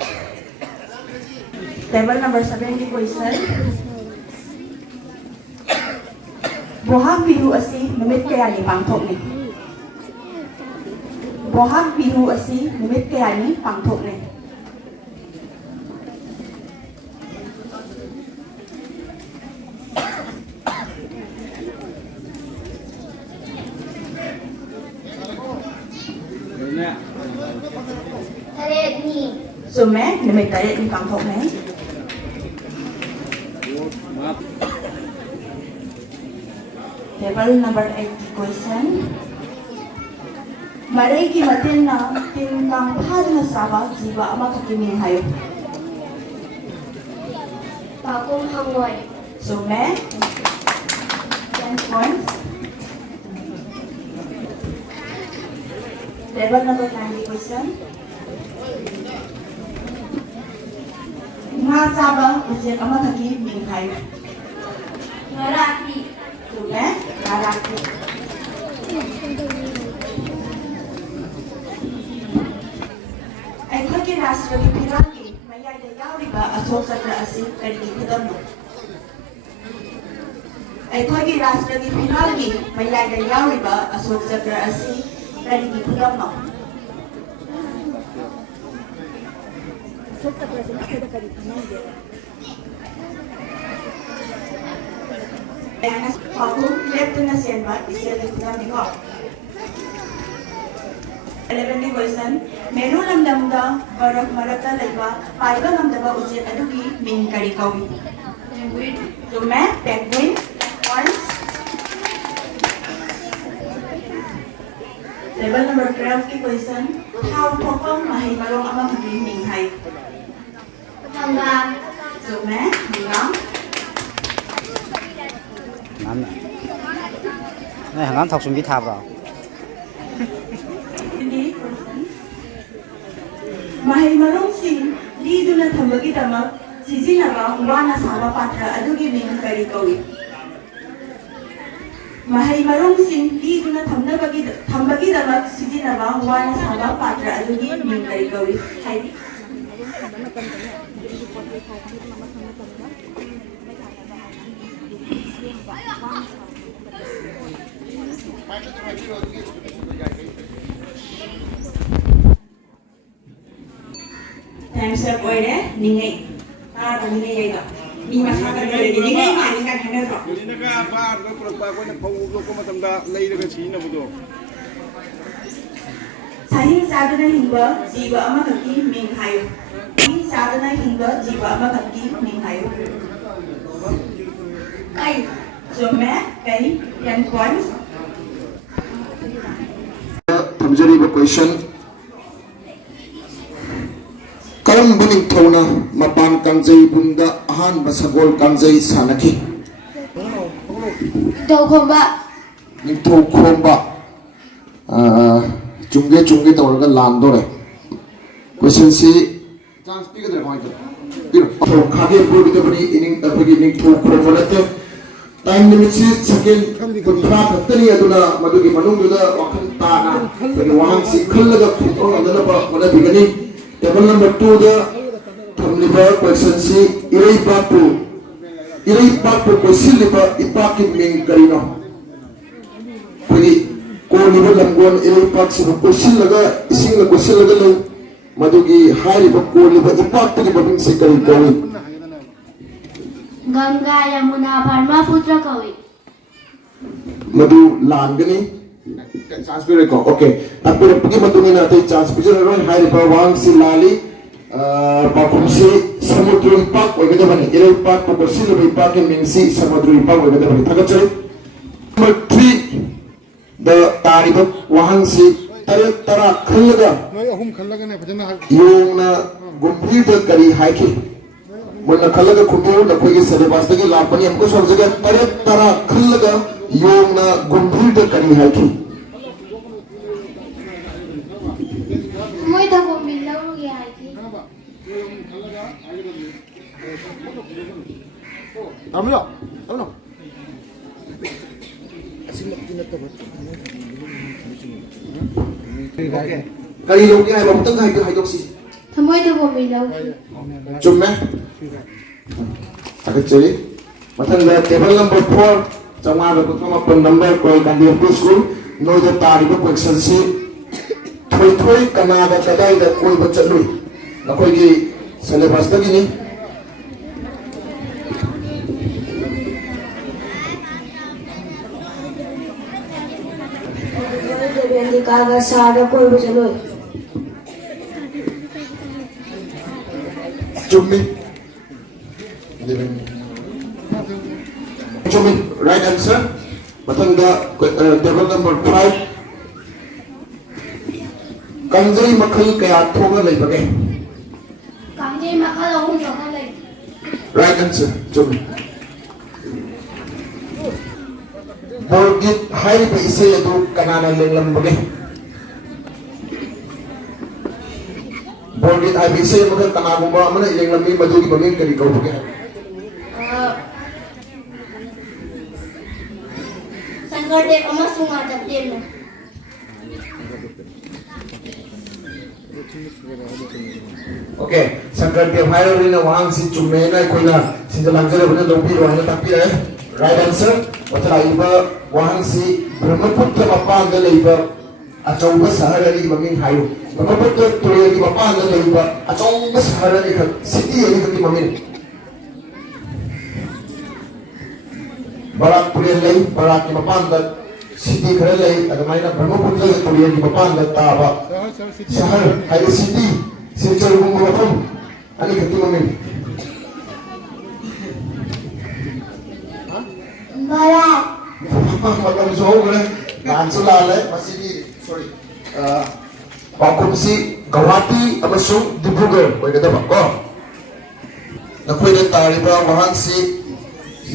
Table number 70 question. Bohag bihu asi numit kaya ni pangthok ni. Bohag bihu asi numit kaya ni pangthok ni. Sume numit taret ni pangthok ni. Table number 80 question. Maray ki matin na tingkang phadna saba jiba ama kakiming hayo. Pakum Hangoy. Sume 10 points. Table number 90 question. Nga saba ujian ama kakiming hayo. Marathi. Sume Marathi. Aikhoigi rashtragi phirangi mayayda yauriba ashok chakra asi karigi khudamno. Aikhoigi rashtragi phirangi mayayda yauriba ashok chakra asi karigi khudamno. Aku left na sienba isya khudamni ko. 11 question Meru lamdamda barak marata laiba paiba lamdaba ujiat adugi ming kari kawi. Penguin. Sume penguin. Points. Table number 12 ki question How thokong mahi marong ama bagi ming hai. Hanggang. Sume hanggang. Này hàng thọc xuống cái tháp vào. Mahi marong sing di duna thambagi damak sizinaba wana sama patra adugi ming kari kawi. Mahi marong sing di duna thambagi damak sizinaba wana sama patra adugi ming kari kawi. Hai. Thanks up oire ningai. Ningai ga. มีมาช้ากันเลยยังไงมาในการทำงานหรอก นี่นะครับบ้านก็ปลูกปลาก็เนี่ยเขาก็มาทำได้เลยแล้วก็ชี้นะบุตร ใช้ชาดนหินเบอร์จีบอามาขังกีมิงไฮที่ชาดนหินเบอร์จีบอามาขังกีมิงไฮไก่จมแม่ไก่ยันควัน Tamjariba question Karam buning thona mapan kangjai bunda ahan basagol kangjai sanaki Tàu khomba. ning tho khomba chungge tawraga lando re question si chance pi gadra point piro tho khage pur bita bani ining apagi ning tho khomba late time limit si second kuntra khattani aduna madugi manungduda wakhan tana bagi wahang si khallaga khutong adana ba wala bigani table number 2 da thamliba question si irei papu question liba ipaki ming karino bagi ko liba lamgon irei pak si question laga ising la question laga lo madugi hari ba ko liba ipak tu liba bing si kari kawi Ganga Yamuna Parma Putra Kawi. Madu Langani chance भी रखो ओके अब फिर अपनी मतुंगी ना तो chance भी जो है हाई रिपर वांग सी लाली बाकुम से समुद्री पाक वगैरह बने इरे पाक को बर्सी लो पाक के मिंसी समुद्री पाक वगैरह बने थका चले नंबर 3 the तारीबक वांग से तरा खल्लगा यों ना गुम्बीर द करी हाइकी मुन्ना खल्लगा खुम्बीर न कोई सिलेबस तक लापनी हमको सब जगह तरा खल्लगा यों ना गुम्बीर द करी हाइकी Moi ta ko min lau ru ya ki. Amlo kali lo cái này bóng tưng hay độc gì Moi ta ko min lau. chùm mẹ cái chơi mà thằng là table number 4 trong ai cũng có một number của cái điểm school nơi đó ta đi có question si thôi Canada cái đây là coi vật chất lui là coi gì syllabus đó gini Jadi kagak sada ko ru chalo. chùm mình right answer mà thằng đó table number 5 kanjai makhal kaya thoga lai bage Kangjai makal ahum makal lai. right answer chum borgit hai ba ise adu kanana lenglam bage borgit hai ba ise makhal kanana ba mana lenglam mi madugi bage kari kau bage Sanggade amasung atap dem. Okay, sangkar dia viral ni wang si cumena koina sinjalan jere benda lobi rohana tapi right answer wata iba wang si brahmaputra mapan da leiba achauba sahara ni mangin hayu brahmaputra toya ni mapan da leiba achauba sahara ni city ni ki mamin barak pulen lei barak ni mapan da city khare lei adamaina brahmaputra toya ni mapan da taba sahar hayu city Sincer bunga apa? Ani ketua mamin. Barat. Macam jauh kan? Kansula le masih di sorry. Bakum si Guwahati amasung Dibrugarh. Kau kata apa? Kau. Nakoi dah tariba wahan si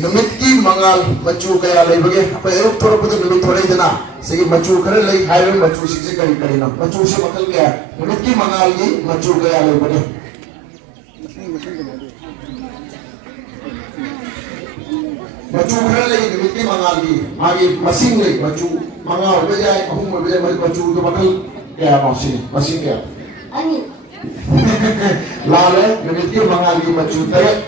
numiti mangal macu kaya lay bagi. Apa erok thora putu numit thora idana. Segi macu kare lay highway macu sikse kari na. Macu si makal kaya. Numiti mangal ni macu kaya lay bagi. Macu kare lay numiti mangal ni. Agi masing lay macu mangal bajai ahum bajai macu tu makal kaya masing kaya. Ani. Lale numiti mangal ni macu tare.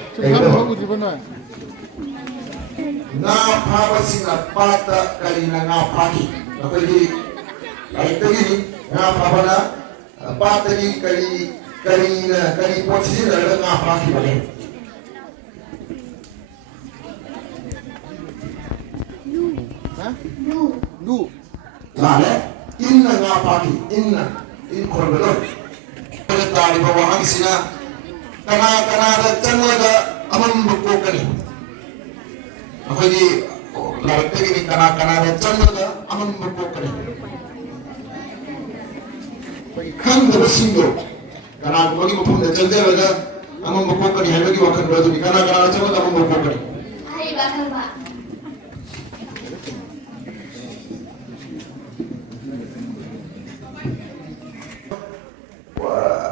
Nga phawa singa pata kalina nga phaki apagi right gini nga phawa na pata ni kalina kali pochi na nga phaki bale Du. Lale, inna nga pagi, inna, in korbelo. Pada tari bawa hang sina, kana da changlaga amam bukko kani. Aku di larat lagi ni kana da changlaga amam bukko kani. Kang da sindo, kana bagi mapum da changlaga amam bukko kani. Hai bagi wakan beradu ni kana da changlaga amam bukko kani. Hai bakal ba.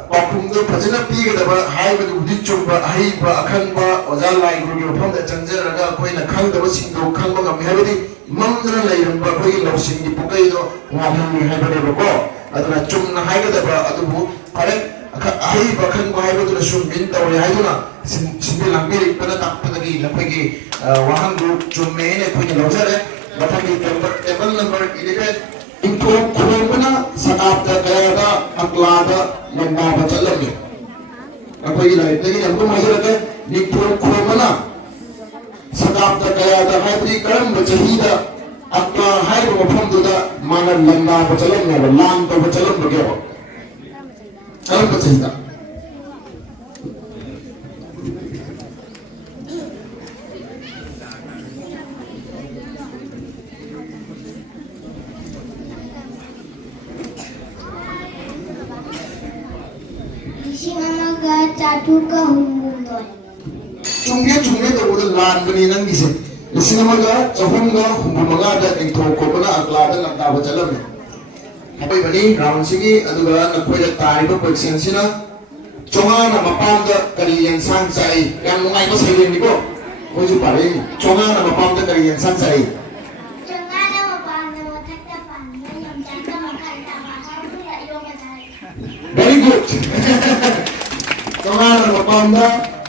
Pakumdo fazana pigdaba haibadu udichumba haiba akhangba oza lai guru mafamda changjaraga koina khangdaba singdo khangba ngam haibadi mamdana lairamba koi lawsingdi pukaido ngamni haibade bako aduna chumna haibadaba adubu pare haiba khangba haibadu sum bin tawle haiduna simbe lambiri pana takpadagi laphagi wahangu chummene koi lawjare bathagi table number 11 Iputhou Thongnang Lampak Lakhipur lamba bacalamni. Apa ini lagi? Lagi yang belum masuk lagi. Iputhou Thongnang Lampak Lakhipur karam bacahida apa hai bapam tu dah mana lamba bacalamni atau lamba bacalam bagaimana? Karam bacahida. Caduka humbuton. Cungge tu udah lan bani nang gisi. Isi nama ga cahumga humbumaga ada Iputhou Thongnang aklada nang tahu jalan. Apa ini round sini aduga nak kau dah tarik apa question sini. Conga nama panda kali yang sansai yang mengai tu saya ni ko. Kau juga paling. Conga nama panda kali yang sansai. Conga nama panda matak tapan. Yang jangka makan tapan. Harus tidak yong ada. Very good. Conga nama panda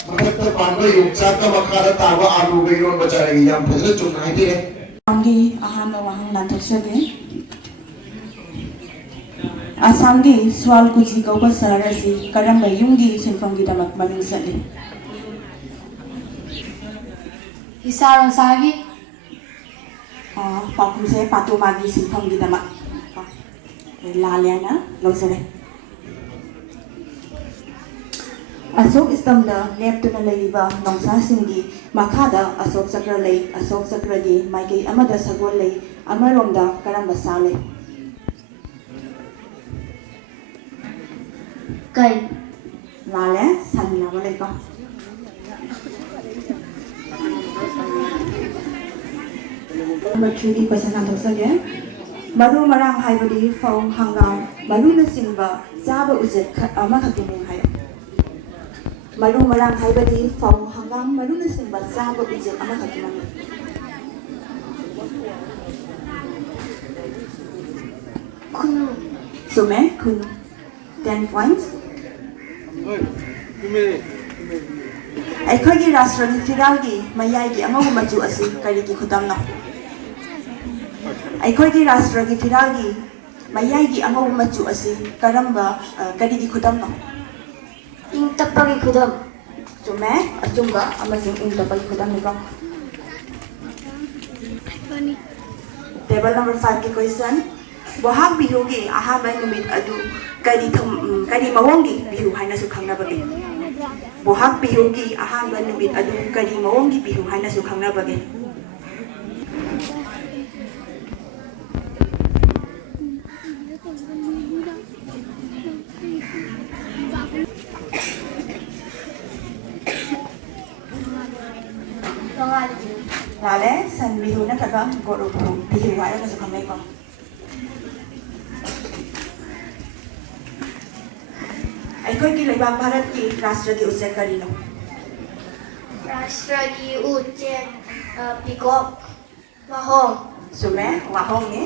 matak tapan yung jangka makan tawa alu bayon bacaan yang betul cuma itu deh. Anggi aham wahang nantok sege. Asamgi swal kuji kau pasarasi kadang bayungi sinfam kita mak maling sali. Isarong sagi. Pakum saya patu magi sinfam kita mak. Laliana losere. Asok istamda neptu na laiba nongsa singi makada asok sakra lay asok sakra di maigay amada sagol lay amaromda karang basale. Kai. Lale sanna boleh kah? Nomor 3 question nantok saja. Baru marang hai bodi fong hanggang baru na singba zaba uzet ama kakining hai. Baru marang hai bodi fong hanggang baru na singba zaba uzet ama kakining. Kunu. Sume kunu 10 points. ꯑꯩꯈꯣꯏꯒꯤ ꯔꯥꯁꯇ꯭ꯔꯒꯤ ꯐꯤꯔꯥꯜꯒꯤ ꯃꯌꯥꯏꯒꯤ ꯑꯉꯧꯕ ꯃꯆꯨ ꯑꯁꯤ ꯀꯔꯤꯒꯤ ꯈꯨꯗꯝꯅꯣ? ꯑꯩꯈꯣꯏꯒꯤ ꯔꯥꯁꯇ꯭ꯔꯒꯤ ꯐꯤꯔꯥꯜꯒꯤ ꯃꯌꯥꯏꯒꯤ ꯑꯉꯧꯕ ꯃꯆꯨ ꯑꯁꯤ ꯀꯔꯤꯒꯤ ꯈꯨꯗꯝꯅꯣ? Ing tapagi kudam. ꯆꯨꯝꯃꯦ ꯑꯆꯨꯝꯕ ꯑꯃꯁꯨꯡ ꯏꯪ ꯇꯞꯄꯒꯤ ꯈꯨꯗꯝꯅꯤꯀꯣ. Table number 5 की क्वेश्चन बोहाग बिहुगी अहाबा नुमित अदु करी मवोंगी बिहु हाइनासु खंगनाबगे. बोहाग बिहुगी अहाबा नुमित अदु करी मवोंगी Bihu हाइनासु खंगनाबगे. Lale san bihu na taga goro bihu hainasu khangnaiko. ꯑꯩꯈꯣꯏꯒꯤ ꯂꯩꯕꯥꯛ ꯚꯥꯔꯠꯀꯤ ꯔꯥꯁꯇ꯭ꯔꯒꯤ ꯎꯆꯦꯛ ꯀꯔꯤꯅꯣ? Rashtragi ucek pikok wahong. ꯆꯨꯝꯃꯦ ꯋꯥꯍꯣꯡꯅꯤ.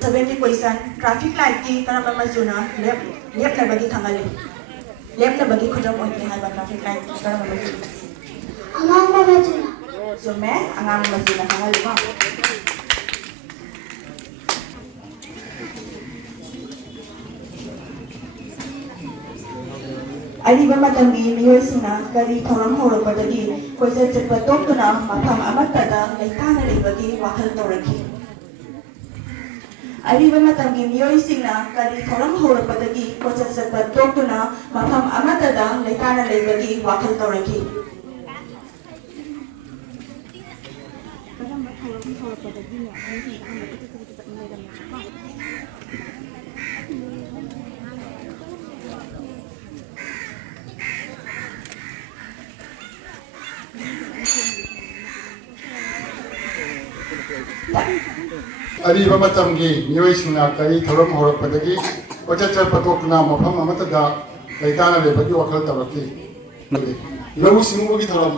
Seventy question traffic light ki karamba majuna lepnabagi thangali. Lepnabagi khudam oite haiba traffic light karamba majuna. Angang majuna. ꯆꯨꯝꯃꯦ ꯑꯉꯥꯡ ꯃꯆꯨꯅ ꯊꯪꯍꯜꯂꯤꯀꯣ. ꯑꯔꯤꯕ ꯃꯇꯝꯒꯤ ꯃꯤꯑꯣꯏꯁꯤꯡꯅ ꯀꯔꯤ ꯊꯧꯔꯝ ꯍꯧꯔꯛꯄꯗꯒꯤ ꯀꯣꯏꯆꯠ ꯆꯠꯄ ꯇꯣꯛꯇꯨꯅ ꯃꯐꯝ ꯑꯃꯠꯇꯗ ꯂꯩꯇꯥꯅ ꯂꯩꯕꯒꯤ ꯋꯥꯈꯜ ꯇꯧꯔꯛꯈꯤ? ꯑꯔꯤꯕ ꯃꯇꯝꯒꯤ ꯃꯤꯑꯣꯏꯁꯤꯡꯅ ꯀꯔꯤ ꯊꯧꯔꯝ ꯍꯧꯔꯛꯄꯗꯒꯤ ꯀꯣꯏꯆꯠ ꯆꯠꯄ ꯇꯣꯛꯇꯨꯅ ꯃꯐꯝ ꯑꯃꯠꯇꯗ ꯂꯩꯇꯥꯅ ꯂꯩꯕꯒꯤ ꯋꯥꯈꯜ ꯇꯧꯔꯛꯈꯤ? ꯑꯔꯤꯕ ꯃꯇꯝꯒꯤ ꯃꯤꯑꯣꯏꯁꯤꯡꯅ ꯀꯔꯤ ꯊꯧꯔꯝ ꯍꯧꯔꯛꯄꯗꯒꯤ ꯀꯣꯏꯆꯠ ꯆꯠꯄ ꯇꯣꯛꯇꯨꯅ ꯃꯐꯝ ꯑꯃꯠꯇꯗ ꯂꯩꯇꯥꯅ ꯂꯩꯕꯒꯤ ꯋꯥꯈꯜ ꯇꯧꯔꯛꯈꯤ? ꯂꯧꯎ ꯁꯤꯡꯎꯕꯒꯤ ꯊꯧꯔꯝ.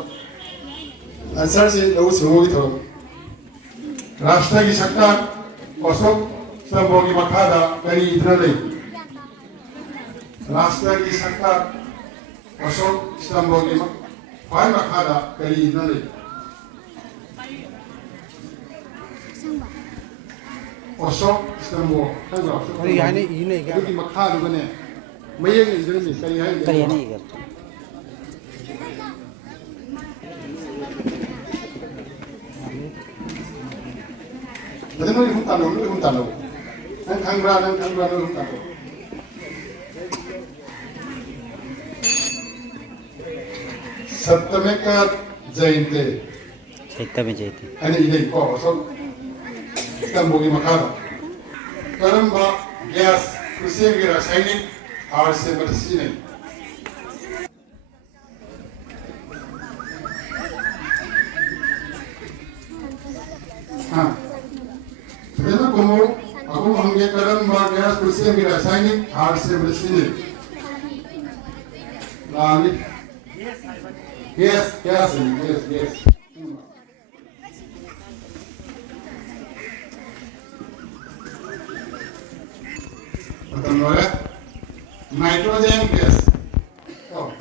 ꯑꯟꯁꯔꯁꯤ ꯂꯧꯎ ꯁꯤꯡꯎꯕꯒꯤ ꯊꯧꯔꯝ. ꯔꯥꯁꯇ꯭ꯔꯒꯤ ꯁꯛꯇꯥꯛ ꯑꯁꯣꯛ ꯁꯇꯝꯕꯣꯒꯤ ꯃꯈꯥꯗ ꯀꯔꯤ ꯏꯗꯨꯅ ꯂꯩ? ꯔꯥꯁꯇ꯭ꯔꯒꯤ ꯁꯛꯇꯥꯛ ꯑꯁꯣꯛ ꯁꯇꯝꯕꯣꯒꯤ ꯈ꯭ꯋꯥꯏ ꯃꯈꯥꯗ ꯀꯔꯤ ꯏꯗꯨꯅ ꯂꯩ? ꯑꯁꯣꯛ ꯁꯇꯝꯕꯣ ꯀꯔꯤ ꯍꯥꯏꯅ ꯏꯅ ꯏꯒꯦ? ꯑꯗꯨꯒꯤ ꯃꯈꯥꯗꯨꯒꯅꯦ ꯃꯌꯦꯛꯅ ꯏꯗꯨꯅ ꯀꯔꯤ ꯍꯥꯏꯅ? ꯀꯔꯤ ꯍꯥꯏꯅ ꯏꯒꯦ? Jadi lu hutan lu. Nang kangbra lu hutan. Satyameka Jayante. Jayante. Ani ini kok so. Stambogi makara. Karamba gas kusiya rasainik और से बरसी नहीं. हाँ. Jadi aku menggekaran bagas bersih dengan rasainik harus bersih. Lalu, yes. Betul ya? Nitrogen gas. Oh.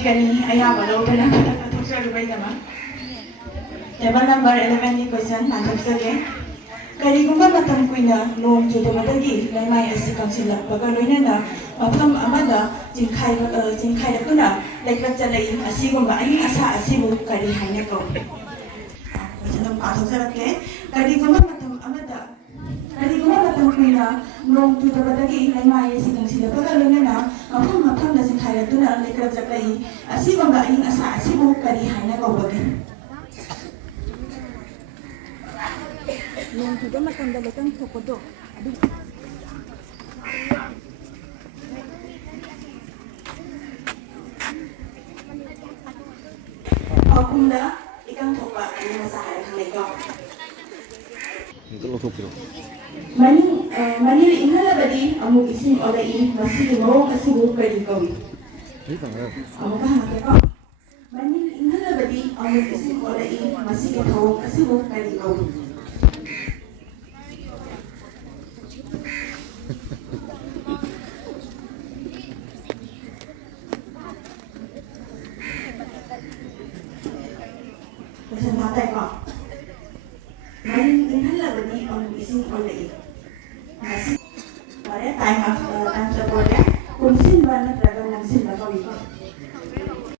Kani ayah malu pernah kata thuksa dubai nama. Table number 11 ni question nanti saja. Kali gumba matam kuina loan juta matagi lemai asi kamsila bagaloina na mafam amada jingkai da kuna leklat jalai asi gumba aing asa asi bu kali hanya kau. Macam apa thuksa ke? Kali gumba matam amada Kali gumba matam kuina loan juta matagi lemai asi kamsila bagaloina na mafam da jingkai da kuna leklat jalai asi gumba aing asa asi bu kali hanya kau bagi. Yang tidak makan dalam tokodo. Aku dah ikan topa ini masalah yang lekong. Itu lo tuh. Mani inhala badi amu isim oleh masih mau kasih buka di kau. Amu paham tak? Mani inhala badi amu isim oleh masih mau kasih buka di kau. Macam apa kau? Main inhala badi orang ising oleh masih pada time of